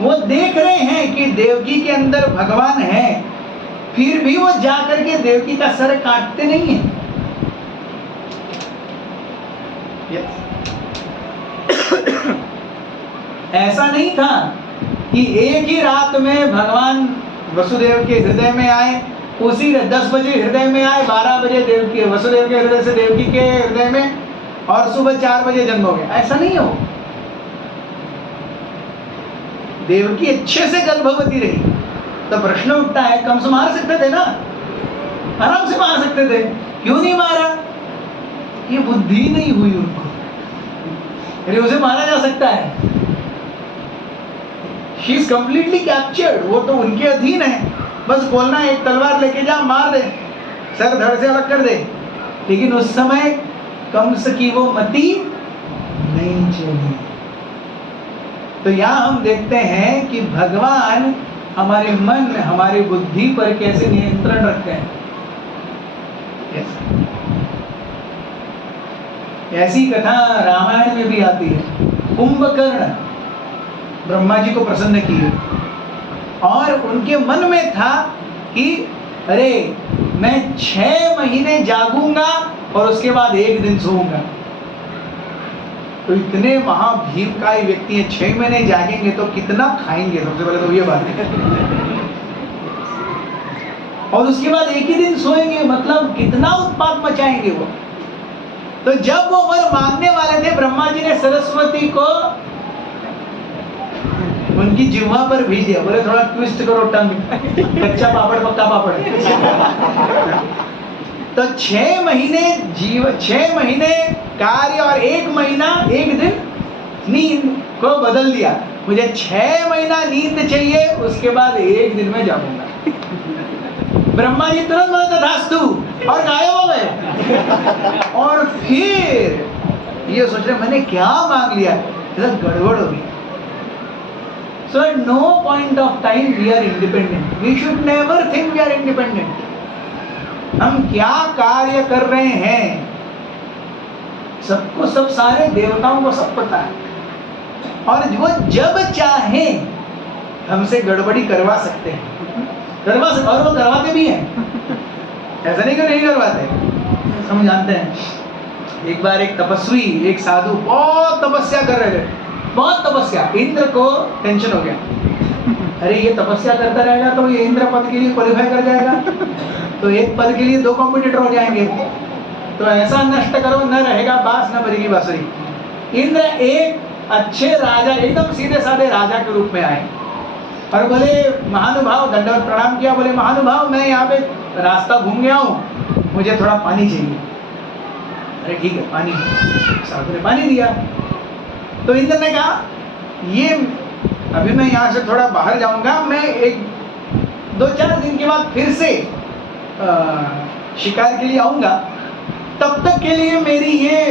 वो देख रहे हैं कि देवकी के अंदर भगवान है, फिर भी वो जाकर के देवकी का सर काटते नहीं है। ऐसा नहीं था कि एक ही रात में भगवान वसुदेव के हृदय में आए, उसी 10 बजे हृदय में आए, 12 बजे देवकी वसुदेव के हृदय से देवकी के हृदय में, और सुबह 4 बजे जन्म हो गया। ऐसा नहीं हो। देवकी अच्छे से गर्भवती रही। तो प्रश्न उठता है, कंस मार सकते थे ना, आराम से मार सकते थे, क्यों नहीं मारा? ये बुद्धि नहीं हुई उनको। अरे उसे मारा जा सकता है, शी इज कंप्लीटली कैप्चर्ड, वो तो उनके अधीन है। बस बोलना है, एक तलवार लेके जा, मार दे, सर धड़ से अलग कर दे। लेकिन उस समय कंस की वो मति नहीं चली। तो यहाँ हम देखते हैं कि भगवान हमारे मन, हमारी बुद्धि पर कैसे नियंत्रण रखते हैं। ऐसी कथा रामायण में भी आती है। कुंभकर्ण ब्रह्मा जी को प्रसन्न किए और उनके मन में था कि अरे मैं 6 महीने जागूंगा और उसके बाद 1 दिन सोऊंगा। तो इतने महाभीमकाय व्यक्ति हैं, 6 महीने जागेंगे तो कितना खाएंगे? सबसे पहले तो ये बात है। और उसके बाद 1 ही दिन सोएंगे, मतलब कितना उत्पात मचाएंगे वो। तो जब वो वर मांगने वाले थे, ब्रह्मा जी ने सरस्वती को उनकी जिह्वा पर भेज दिया। बोले थोड़ा ट्विस्ट करो टंग, कच्चा पापड़ पक्का पापड़। तो 6 महीने कार्य और 1 महीना 1 दिन नींद को बदल दिया। मुझे 6 महीना नींद चाहिए, उसके बाद 1 दिन में जाऊंगा। ब्रह्मा जी तुरंत बोले तथास्तु, और गायब हो गए। और फिर ये सोच रहे मैंने क्या मांग लिया, इधर गड़बड़ हो गई। So at no point of time we are independent. We should never think we are independent. हम क्या कार्य कर रहे हैं सबको, सब सारे देवताओं को सब पता है, और वो जब चाहे हमसे गड़बड़ी करवा सकते हैं, और वो करवाते भी हैं। ऐसा नहीं कि नहीं करवाते, हम जानते हैं। एक बार एक तपस्वी, एक साधु बहुत तपस्या कर रहे थे, बहुत तपस्या। इंद्र को टेंशन हो गया, अरे ये तपस्या करता रहेगा तो ये इंद्र पद के लिए क्वालिफाई कर जाएगा, तो एक पद के लिए 2 कॉम्पिटिटर हो जाएंगे, तो ऐसा नष्ट करो, न रहेगा बांस न बजेगी बांसुरी। इंद्र एक अच्छे राजा, एकदम सीधे साधे राजा के रूप में आए और बोले महानुभाव, दंडवत प्रणाम किया, बोले महानुभाव मैं यहाँ पे रास्ता घूम गया हूँ, मुझे थोड़ा पानी चाहिए। अरे ठीक है पानी, साधु ने पानी दिया। तो इंद्र ने कहा ये अभी मैं यहाँ से थोड़ा बाहर जाऊंगा, मैं 1-2-4 दिन के बाद फिर से शिकार के लिए आऊंगा, तब तक के लिए मेरी ये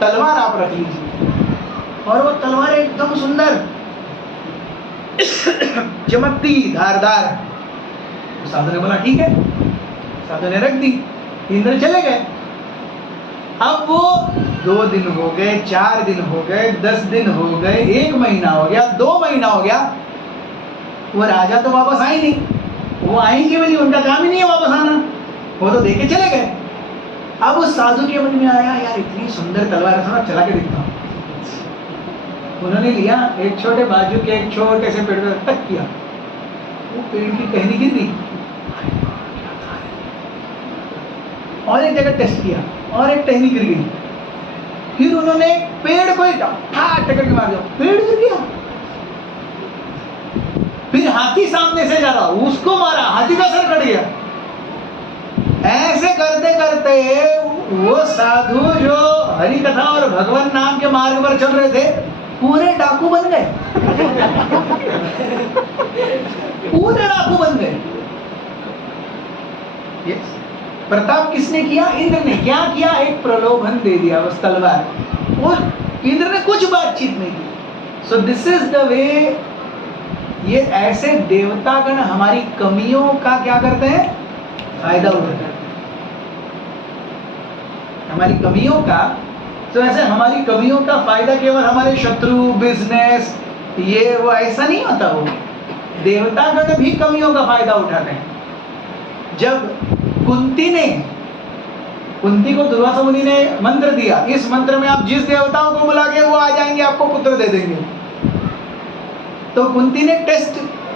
तलवार आप रख लीजिए। और वो तलवार एकदम सुंदर चमकती धारदार। साधु ने बोला ठीक है, साधु ने रख दी, इंद्र चले गए। अब वो 2 दिन हो गए, 4 दिन हो गए, 10 दिन हो गए, 1 महीना हो गया, 2 महीना हो गया, वो राजा तो वापस आए नहीं। वो आएंगे भी नहीं, उनका काम ही नहीं है वापस आना, वो तो देके चले गए। अब उस साधु के मन में आया यार इतनी सुंदर तलवार है, थोड़ा चला के देखता हूँ। उन्होंने लिया, एक छोटे बाजू के एक छोटे से पेड़ पर टक किया, वो पेड़ की टहनी गिर गई। और एक जगह टेस्ट किया और एक टहनी गिर गई। फिर उन्होंने पेड़ को टक्कर के मार दिया, पेड़ गिर गया। फिर हाथी सामने से जा रहा, उसको मारा, हाथी का सर कट गया। ऐसे करते करते वो साधु जो हरि कथा और भगवान नाम के मार्ग पर चल रहे थे, पूरे डाकू बन गए। पूरे डाकू बन गए। yes. प्रताप किसने किया? इंद्र ने। क्या किया? एक प्रलोभन दे दिया बस तलवार। वो इंद्र ने कुछ बातचीत नहीं की। So this is the way. ये ऐसे देवतागण हमारी कमियों का क्या करते हैं? फायदा उठाते हैं हमारी कमियों का। तो ऐसे हमारी कमियों का फायदा केवल हमारे शत्रु, बिजनेस, ये वो ऐसा नहीं होता। वो देवतागण भी कमियों का फायदा उठाते हैं। जब कुंती को दुर्वासा मुनि ने मंत्र दिया, इस मंत्र में आप जिस देवताओं को बुला के वो आ जाएंगे, आपको पुत्र दे देंगे। तो कुंती ने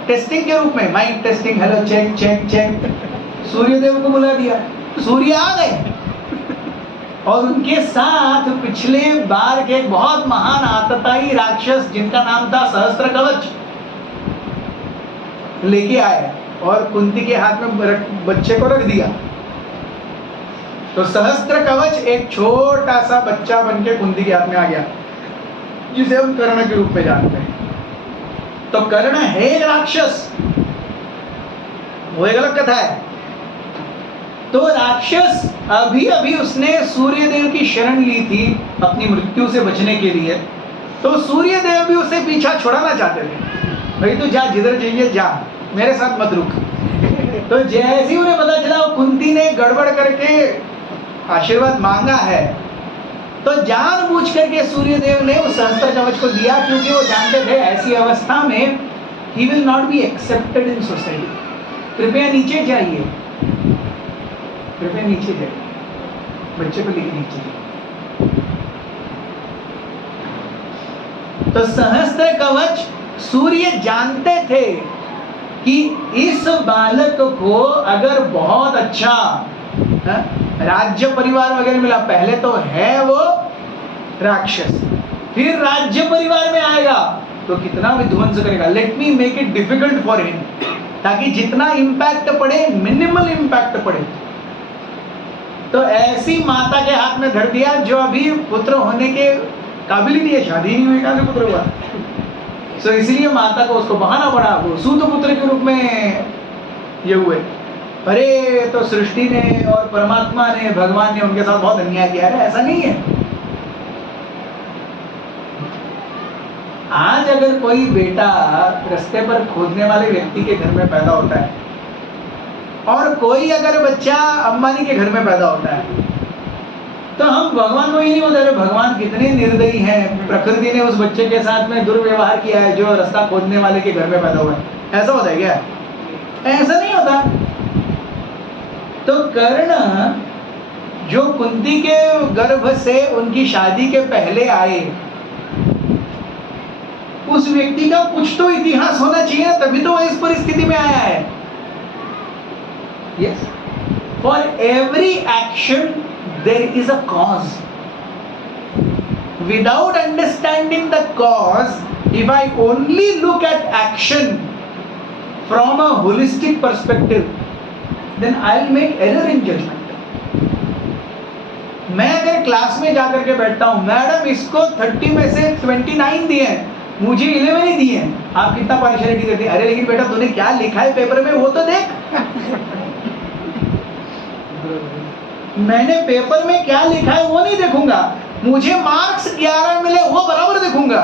टेस्टिंग के रूप में, mic testing, hello check check check, Surya Dev को बुला दिया। सूर्य आ गए और उनके साथ पिछले बार के एक बहुत महान आतताई राक्षस जिनका नाम था सहस्त्र कवच लेके आए और कुंती के हाथ में बच्चे को रख दिया। तो सहस्त्र कवच एक छोटा सा बच्चा बनके कुंती के हाथ में आ गया, जिसे हम कर्ण के रूप में जानते हैं। तो कर्ण है राक्षस, वो एक अलग कथा है। तो राक्षस अभी अभी उसने सूर्य देव की शरण ली थी अपनी मृत्यु से बचने के लिए। तो सूर्य देव भी उसे पीछा छुड़ाना चाहते थे, भाई तू जा, जिधर चाहिए जा, मेरे साथ मत रुक। तो जैसे ही उन्हें पता चला कुंती ने गड़बड़ करके आशीर्वाद मांगा है, तो जानबूझ करके सूर्य देव ने उस सहस्त्र कवच को दिया, क्योंकि वो जानते थे ऐसी अवस्था में he will not be accepted in society. कृपया नीचे जाइए, कृपया नीचे जाइए, बच्चे को लेकर नीचे जाइए। तो सहस्त्र कवच सूर्य जानते थे कि इस बालक को अगर बहुत अच्छा राज्य परिवार वगैरह मिला, पहले तो है वो राक्षस, फिर राज्य परिवार में आएगा तो कितना विध्वंस करेगा। Let me make it difficult for him, ताकि जितना इम्पैक्ट पड़े मिनिमल इम्पैक्ट पड़े। तो ऐसी माता के हाथ में धर दिया जो अभी पुत्र होने के काबिल ही नहीं है, शादी नहीं हुई, कहां से पुत्र हुआ। सो इसलिए माता को उसको बहाना पड़ा, वो सूत पुत्र के रूप में ये हुए। अरे तो सृष्टि ने और परमात्मा ने, भगवान ने उनके साथ बहुत अन्याय किया है। ऐसा नहीं है। आज अगर कोई बेटा रास्ते पर खोदने वाले व्यक्ति के घर में पैदा होता है और कोई अगर बच्चा अंबानी के घर में पैदा होता है, तो हम भगवान को ही नहीं बोलते भगवान कितने निर्दयी हैं, प्रकृति ने उस बच्चे के साथ में दुर्व्यवहार किया है जो रास्ता खोदने वाले के घर में पैदा हुआ है। ऐसा होता है क्या? ऐसा नहीं होता। तो कर्ण जो कुंती के गर्भ से उनकी शादी के पहले आए, उस व्यक्ति का कुछ तो इतिहास होना चाहिए, तभी तो इस परिस्थिति में आया है। Yes, for every action there is a cause. Without understanding the cause, if I only look at action from a holistic perspective, then I'll make error in judgment. मैं अगर क्लास में जाकर के बैठता हूँ, मैडम इसको 30 में से 29 दिए हैं, मुझे 11 ही दिए हैं, आप कितना पार्शियलिटी देते हैं? अरे लेकिन बेटा तूने क्या लिखा है पेपर में वो तो देख। मैंने पेपर में क्या लिखा है वो नहीं देखूंगा, मुझे मार्क्स 11 मिले वो बराबर देखूंगा।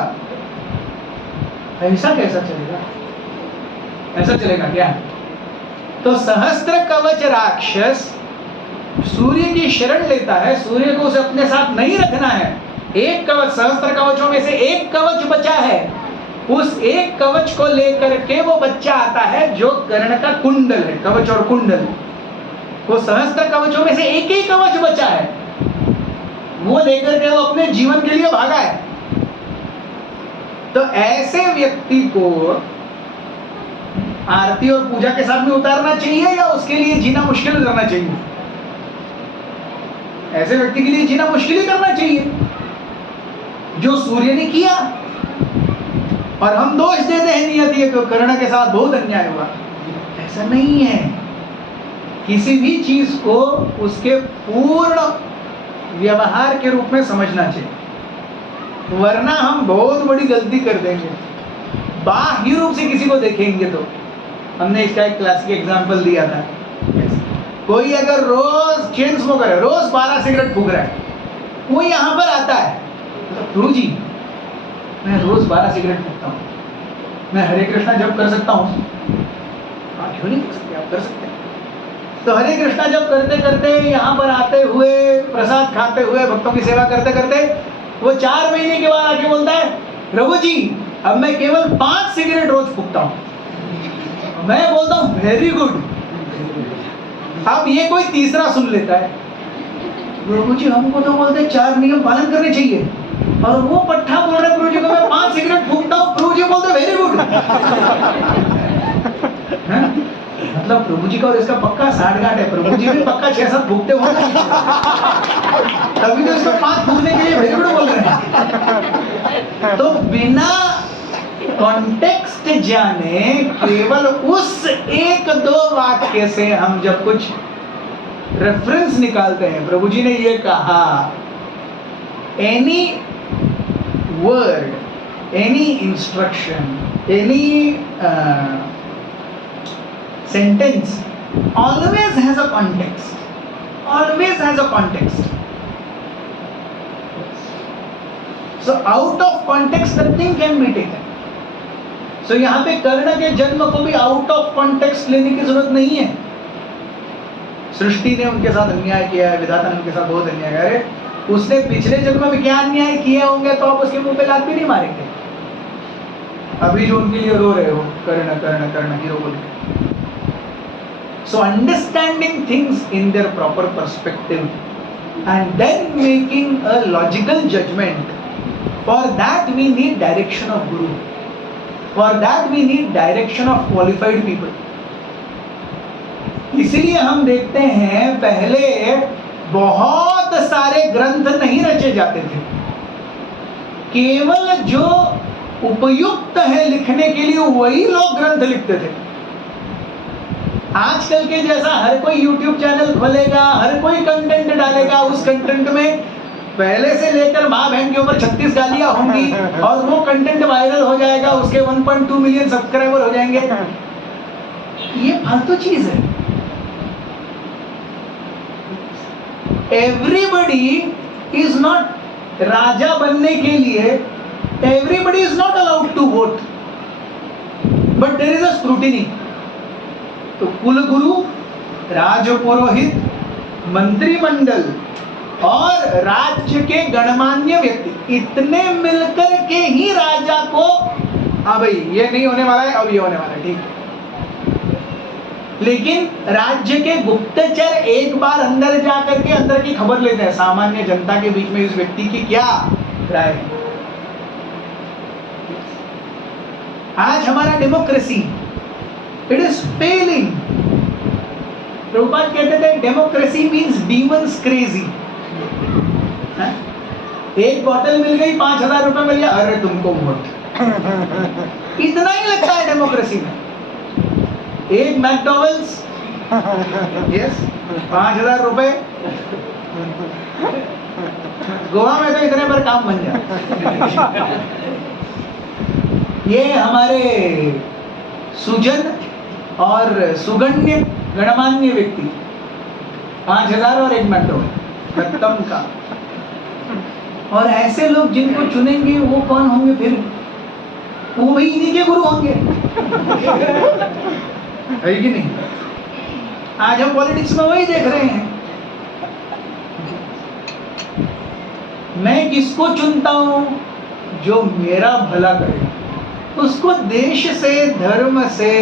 ऐसा कैसा चलेगा? ऐसा चलेगा क्या? तो सहस्त्र कवच राक्षस सूर्य की शरण लेता है, सूर्य को उसे अपने साथ नहीं रखना है। एक कवच, सहस्त्र कवचों में से एक कवच बचा है, उस एक कवच को लेकर के वो बच्चा आता है जो कर्ण का कुंडल है। कवच और कुंडल, वो सहस्त्र कवचों में से एक ही कवच बचा है, वो लेकर के वो अपने जीवन के लिए भागा है। तो ऐसे व्यक्ति को आरती और पूजा के साथ में उतारना चाहिए या उसके लिए जीना मुश्किल करना चाहिए? ऐसे व्यक्ति के लिए जीना मुश्किल ही करना चाहिए जो सूर्य ने किया। और हम दोष देते हैं नियति को, कर्ण के साथ बहुत अन्याय हुआ। ऐसा नहीं है। किसी भी चीज को उसके पूर्ण व्यवहार के रूप में समझना चाहिए, वरना हम बहुत बड़ी गलती कर देंगे। बाह्य रूप से किसी को देखेंगे तो, हमने इसका एक क्लासिक एग्जांपल दिया था। कोई अगर रोज चेन स्मोकर है, रोज 12 सिगरेट फूक रहा है, वो यहाँ पर आता है तो प्रभु जी मैं रोज 12 सिगरेट फूकता हूँ, मैं हरे कृष्णा जप कर सकता हूँ? हाँ, क्यों नहीं कर सकते? आप कर सकते हैं। तो हरे कृष्णा जप करते करते यहाँ पर आते हुए, प्रसाद खाते हुए, भक्तों की सेवा करते करते वो 4 महीने के बाद आके बोलता है प्रभु जी अब मैं केवल 5 सिगरेट रोज फूकता हूँ। मैं बोलता हूँ वेरी गुड। अब ये कोई तीसरा सुन लेता है, प्रभु जी हमको तो बोलते 4 नियम पालन करने चाहिए, और वो पट्टा बोल रहे प्रभु जी को मैं 5 सिगरेट फूकता हूँ, प्रभु जी बोलते वेरी गुड। मतलब प्रभु जी का और इसका पक्का 60-गांठ है। प्रभु जी भी पक्का 6-7 फूकते होंगे, तभी तो इसको 5 फूकने के लिए वेरी गुड बोल रहे हैं। तो बिना कॉन्टेक्स्ट जाने केवल उस 1-2 वाक्य से हम जब कुछ रेफरेंस निकालते हैं, प्रभु जी ने ये कहा, any word, any instruction, any sentence always has a context, always has a context. So out of context nothing can be taken. So यहाँ पे कर्ण के जन्म को भी आउट ऑफ कॉन्टेक्स्ट लेने की जरूरत नहीं है। सृष्टि ने उनके साथ अन्याय किया है, विधाता ने उनके साथ बहुत अन्याय किया है। उसने पिछले जन्म में क्या अन्याय किए होंगे तो आप उसके मुंह पे लात भी नहीं मारेंगे। अभी जो उनके लिए रो रहे हो, कर्ण कर्ण कर्ण हीरो बोल के। So understanding things in their proper perspective and then making a logical judgment, for that we need direction of Guru. For that we need direction of qualified people. इसलिए हम देखते हैं पहले बहुत सारे ग्रंथ नहीं रचे जाते थे, केवल जो उपयुक्त है लिखने के लिए वही लोग ग्रंथ लिखते थे। आजकल के जैसा हर कोई YouTube चैनल खोलेगा, हर कोई कंटेंट डालेगा, उस कंटेंट में पहले से लेकर माँ बहन के ऊपर 36 गालियां होंगी और वो कंटेंट वायरल हो जाएगा, उसके 1.2 मिलियन सब्सक्राइबर हो जाएंगे। ये फालतू चीज है। एवरीबडी इज नॉट, राजा बनने के लिए everybody is not allowed to vote, but there is a scrutiny. तो कुलगुरु, राजपुरोहित, मंत्रिमंडल और राज्य के गणमान्य व्यक्ति, इतने मिलकर के ही राजा को, हाँ भाई ये नहीं होने वाला है, अब ये होने वाला है, ठीक। लेकिन राज्य के गुप्तचर एक बार अंदर जाकर के अंदर की खबर लेते हैं, सामान्य जनता के बीच में इस व्यक्ति की क्या राय है। आज हमारा democracy, it is failing. Prabhupada कहते थे डेमोक्रेसी मीन्स डीमंस क्रेजी। एक बोतल मिल गई, 5,000 रुपए मिल गया, अरे तुमको वोट, इतना ही लगता है डेमोक्रेसी में। एक मैकडॉवेल्स, यस, 5,000 रुपए। गोवा में तो इतने पर काम बन जाता। ये हमारे सुजन और सुगण्य गणमान्य व्यक्ति, 5,000 और एक मैकडॉवेल, खत्म का। और ऐसे लोग जिनको चुनेंगे वो कौन होंगे फिर? वो भी इन्हीं के गुरु होंगे, है कि नहीं? आज हम पॉलिटिक्स में वही देख रहे हैं। मैं किसको चुनता हूं? जो मेरा भला करे, उसको देश से, धर्म से,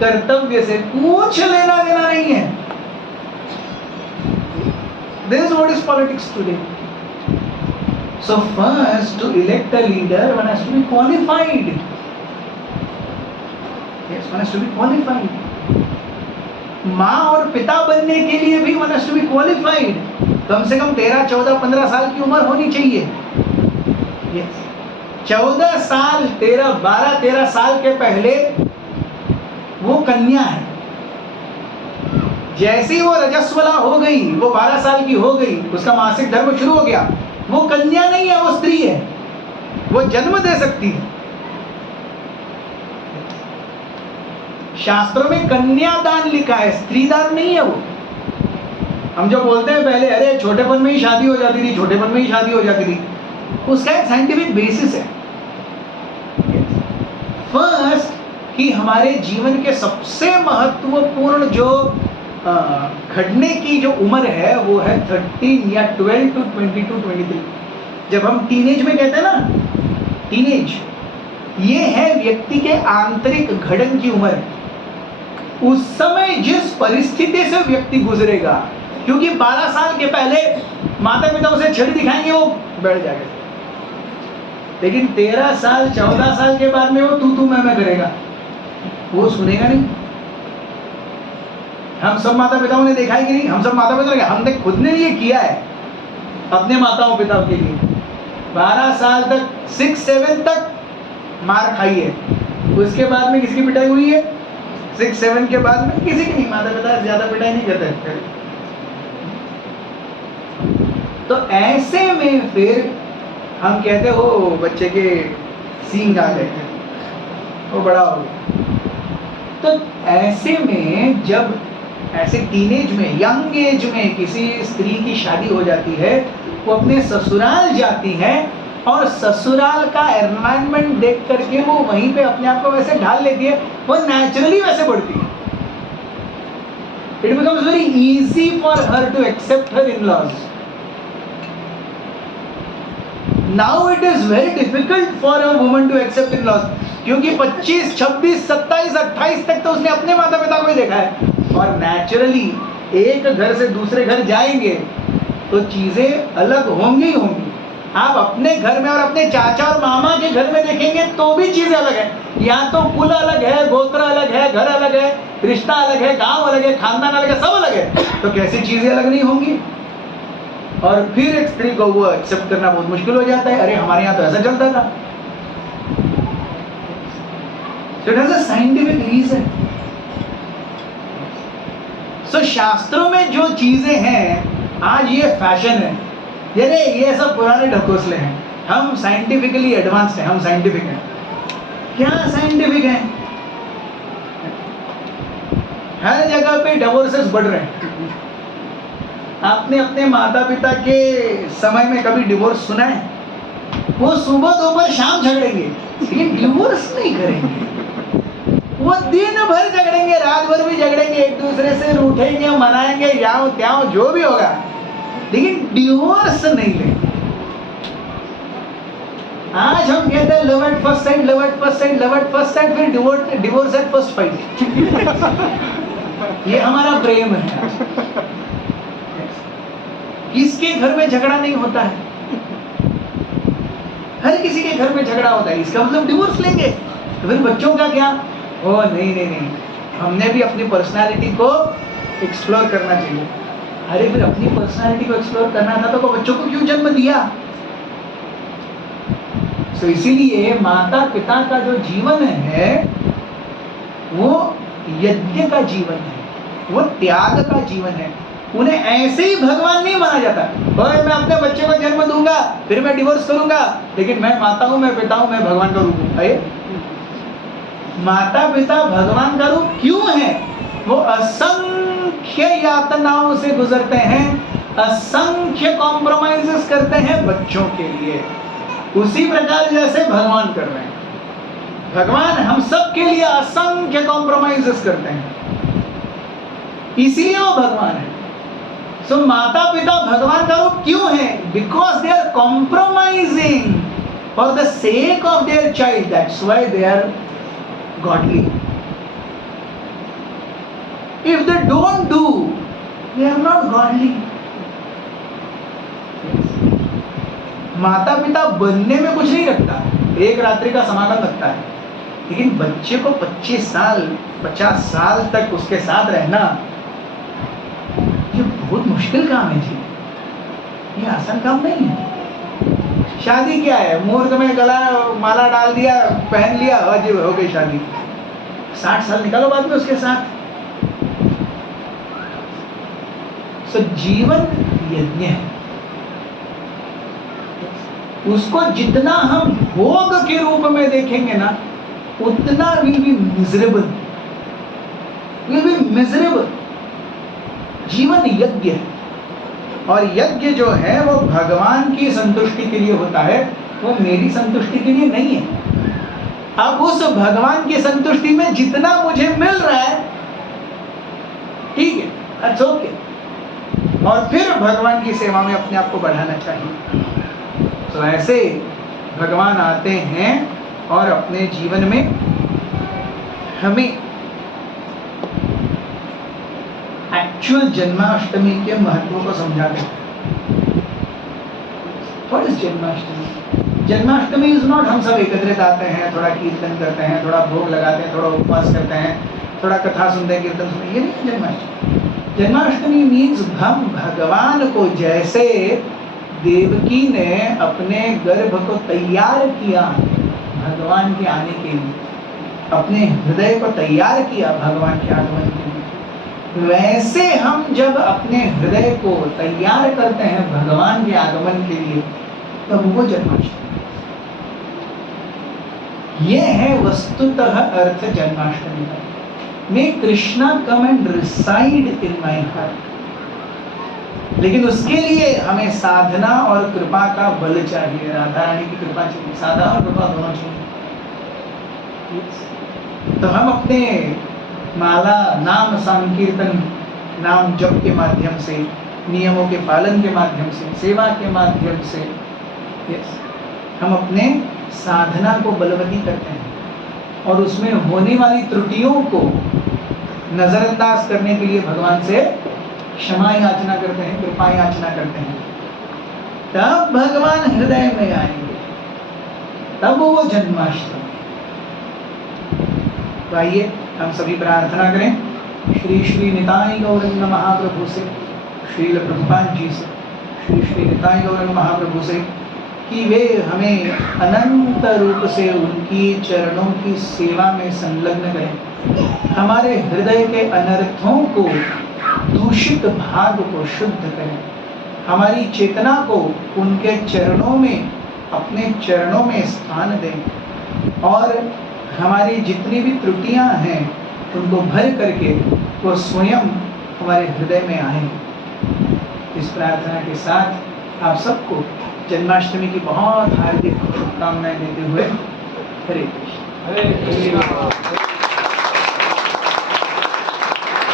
कर्तव्य से कुछ लेना देना नहीं है। This is what is politics today. So first, to elect a leader, one has to be qualified. Yes, one has to be qualified. माँ और पिता बनने के लिए भी one has to be qualified. कम से कम 13, 14, 15 साल की उम्र होनी चाहिए। Yes. 14 साल, 12, 13 साल के पहले वो कन्या है। जैसे ही वो रजस्वला हो गई, वो 12 साल की हो गई, उसका मासिक धर्म शुरू हो गया, वो कन्या नहीं है, वो स्त्री है, वो जन्म दे सकती है। शास्त्रों में कन्यादान लिखा है, स्त्रीदान नहीं है वो। हम जो बोलते हैं पहले, अरे छोटेपन में ही शादी हो जाती थी, छोटेपन में ही शादी हो जाती थी, उसका एक साइंटिफिक बेसिस है। फर्स्ट, कि हमारे जीवन के सबसे महत्वपूर्ण जो घटने की जो उम्र है वो है 13 या 12 to 22, 23। जब हम टीनेज में कहते हैं ना, टीनेज, ये है व्यक्ति के आंतरिक घड़न की उम्र। उस समय जिस परिस्थिति से व्यक्ति गुजरेगा, क्योंकि 12 साल के पहले माता पिता उसे छड़ी दिखाएंगे, वो बैठ जाएगा। लेकिन 13 साल, 14 साल के बाद में वो तू मैं करेगा, वो सुनेगा नहीं। हम सब माता पिताओं ने देखा है कि नहीं? हम सब माता पिता, हमने खुद ने ये किया है अपने माताओं पिताओं के लिए। 12 साल तक, 6, 7 तक मार खाई है, उसके बाद में किसकी पिटाई हुई है? 6, 7 के बाद में किसी की नहीं। माता पिता ज्यादा पिटाई नहीं करते। तो ऐसे में फिर हम कहते हो बच्चे के सींग आ गए, वो बड़ा हो गया। तो ऐसे में जब ऐसे टीनेज में, यंग एज में किसी स्त्री की शादी हो जाती है, वो अपने ससुराल जाती है और ससुराल का एनवायरनमेंट देख करके वो वहीं पे अपने आप को वैसे ढाल लेती है, वो नेचुरली वैसे बढ़ती है। It becomes very easy for her to accept her in-laws. Now it is very difficult for a woman to accept in-laws, क्योंकि 25, 26, 27, 28 तक तो उसने अपने माता पिता को ही देखा है। और नेचुरली एक घर से दूसरे घर जाएंगे तो चीजें अलग होंगी ही होंगी। आप अपने घर में और अपने चाचा और मामा के घर में देखेंगे तो भी चीजें अलग है। यहाँ तो कुल अलग है, गोत्र अलग है, घर अलग है, रिश्ता अलग है, गांव अलग है, खानदान अलग है, सब अलग है। तो कैसी चीजें अलग नहीं होंगी? और फिर एक स्त्री को वो एक्सेप्ट करना बहुत मुश्किल हो जाता है। अरे हमारे यहाँ तो ऐसा चलता था। So it has a scientific reason. So शास्त्रों में जो चीजें हैं, आज ये फैशन है, ये सब पुराने ढकोसले हैं। हम साइंटिफिकली एडवांस्ड हैं, हम साइंटिफिक हैं। क्या साइंटिफिक है? हर जगह पे डिवोर्सेस बढ़ रहे हैं। आपने अपने माता पिता के समय में कभी डिवोर्स सुना है? वो सुबह दोपहर शाम झगड़ेंगे, लेकिन डिवोर्स नहीं करेंगे। वो दिन भर झगड़ेंगे, रात भर भी झगड़ेंगे, एक दूसरे से रूठेंगे, मनाएंगे, याओ त्याओ जो भी होगा, लेकिन डिवोर्स नहीं लेंगे। आज हम कहते हैं love at first sight, love at first sight, love at first sight, फिर डिवोर्स एट फर्स्ट फाइट। ये हमारा प्रेम है। किसके घर में झगड़ा नहीं होता है? हर किसी के घर में झगड़ा होता है, इसका मतलब डिवोर्स लेंगे। तो फिर बच्चों का क्या? ओ नहीं नहीं नहीं, हमने भी अपनी पर्सनालिटी को एक्सप्लोर करना चाहिए। अरे फिर अपनी पर्सनालिटी को एक्सप्लोर करना था तो बच्चों को क्यों जन्म दिया? तो इसीलिए माता पिता का जो जीवन है वो यज्ञ का जीवन है, वो त्याग का जीवन है। उन्हें ऐसे ही भगवान नहीं माना जाता। ओए मैं अपने बच्चे को जन्म दूंगा, फिर मैं डिवोर्स करूंगा, लेकिन मैं माता हूं, मैं पिता हूं, मैं भगवान का रूप हूं। अरे माता पिता भगवान का रूप क्यों है? वो असंख्य यातनाओं से गुजरते हैं, असंख्य कॉम्प्रोमाइजेस करते हैं बच्चों के लिए, उसी प्रकार जैसे भगवान कर रहे हैं। भगवान हम सब के लिए असंख्य कॉम्प्रोमाइजेस करते हैं, इसीलिए वो भगवान है। सो माता पिता भगवान का रूप क्यों है? Because they are compromising for the sake of their child, that's why they are godly. If they don't do, they are not godly. माता पिता बनने में कुछ नहीं रखता, एक रात्रि का समागम लगता है, लेकिन बच्चे को 25 साल 50 साल तक उसके साथ रहना ये बहुत मुश्किल काम है जी, ये आसान काम नहीं है। शादी क्या है? मुहूर्त में गला माला डाल दिया, पहन लिया, अजीब हो गई शादी। 60 साल निकालो बाद में उसके साथ। सो जीवन यज्ञ है, उसको जितना हम भोग के रूप में देखेंगे ना, उतना will be miserable, will be miserable. जीवन यज्ञ है, और यज्ञ जो है वो भगवान की संतुष्टि के लिए होता है, वो मेरी संतुष्टि के लिए नहीं है। अब उस भगवान की संतुष्टि में जितना मुझे मिल रहा है ठीक है, दैट्स ओके, और फिर भगवान की सेवा में अपने आप को बढ़ाना चाहिए। तो ऐसे भगवान आते हैं और अपने जीवन में हमें एक्चुअल जन्माष्टमी के महत्व को समझाते हैं। What is Janmashtami? Janmashtami is not हम सब एकत्रित आते हैं, थोड़ा कीर्तन करते हैं, थोड़ा भोग लगाते हैं, थोड़ा उपवास करते हैं, थोड़ा कथा सुनते हैं, कीर्तन सुनते हैं, ये नहीं जन्माष्टमी। जन्माष्टमी मीन्स हम भगवान को, जैसे देवकी ने अपने गर्भ को तैयार किया भगवान के आने के लिए, अपने हृदय को तैयार किया भगवान के आगमन के लिए, वैसे हम जब अपने हृदय को तैयार करते हैं भगवान के आगमन के लिए, तब वो जन्माष्टमी। ये है वस्तुतः अर्थ जन्माष्टमी का। May Krishna come and reside in my heart. लेकिन उसके लिए हमें साधना और कृपा का बल चाहिए, राधा रानी की कृपा चाहिए, साधना और कृपा दोनों चाहिए। तो हम अपने माला, नाम संकीर्तन, नाम जप के माध्यम से, नियमों के पालन के माध्यम से, सेवा के माध्यम से, हम अपने साधना को बलवती करते हैं, और उसमें होने वाली त्रुटियों को नजरअंदाज करने के लिए भगवान से क्षमा याचना करते हैं, कृपा याचना करते हैं। तब भगवान हृदय में आएंगे, तब वो जन्माष्टमी। तो आइए हम सभी प्रार्थना करें श्री श्री निताई गौरंग महाप्रभु से, श्रील प्रभुपाद जी से, श्री श्री निताई गौरंग महाप्रभु से, कि वे हमें अनंत रूप से उनकी चरणों की सेवा में संलग्न करें, हमारे हृदय के अनर्थों को, दूषित भाग को शुद्ध करें, हमारी चेतना को उनके चरणों में, अपने चरणों में स्थान दें, और हमारी जितनी भी त्रुटियां हैं उनको भर करके वो स्वयं हमारे हृदय में आए। इस प्रार्थना के साथ आप सबको जन्माष्टमी की बहुत हार्दिक शुभकामनाएं देते हुए हरे कृष्ण। हरे कृष्ण।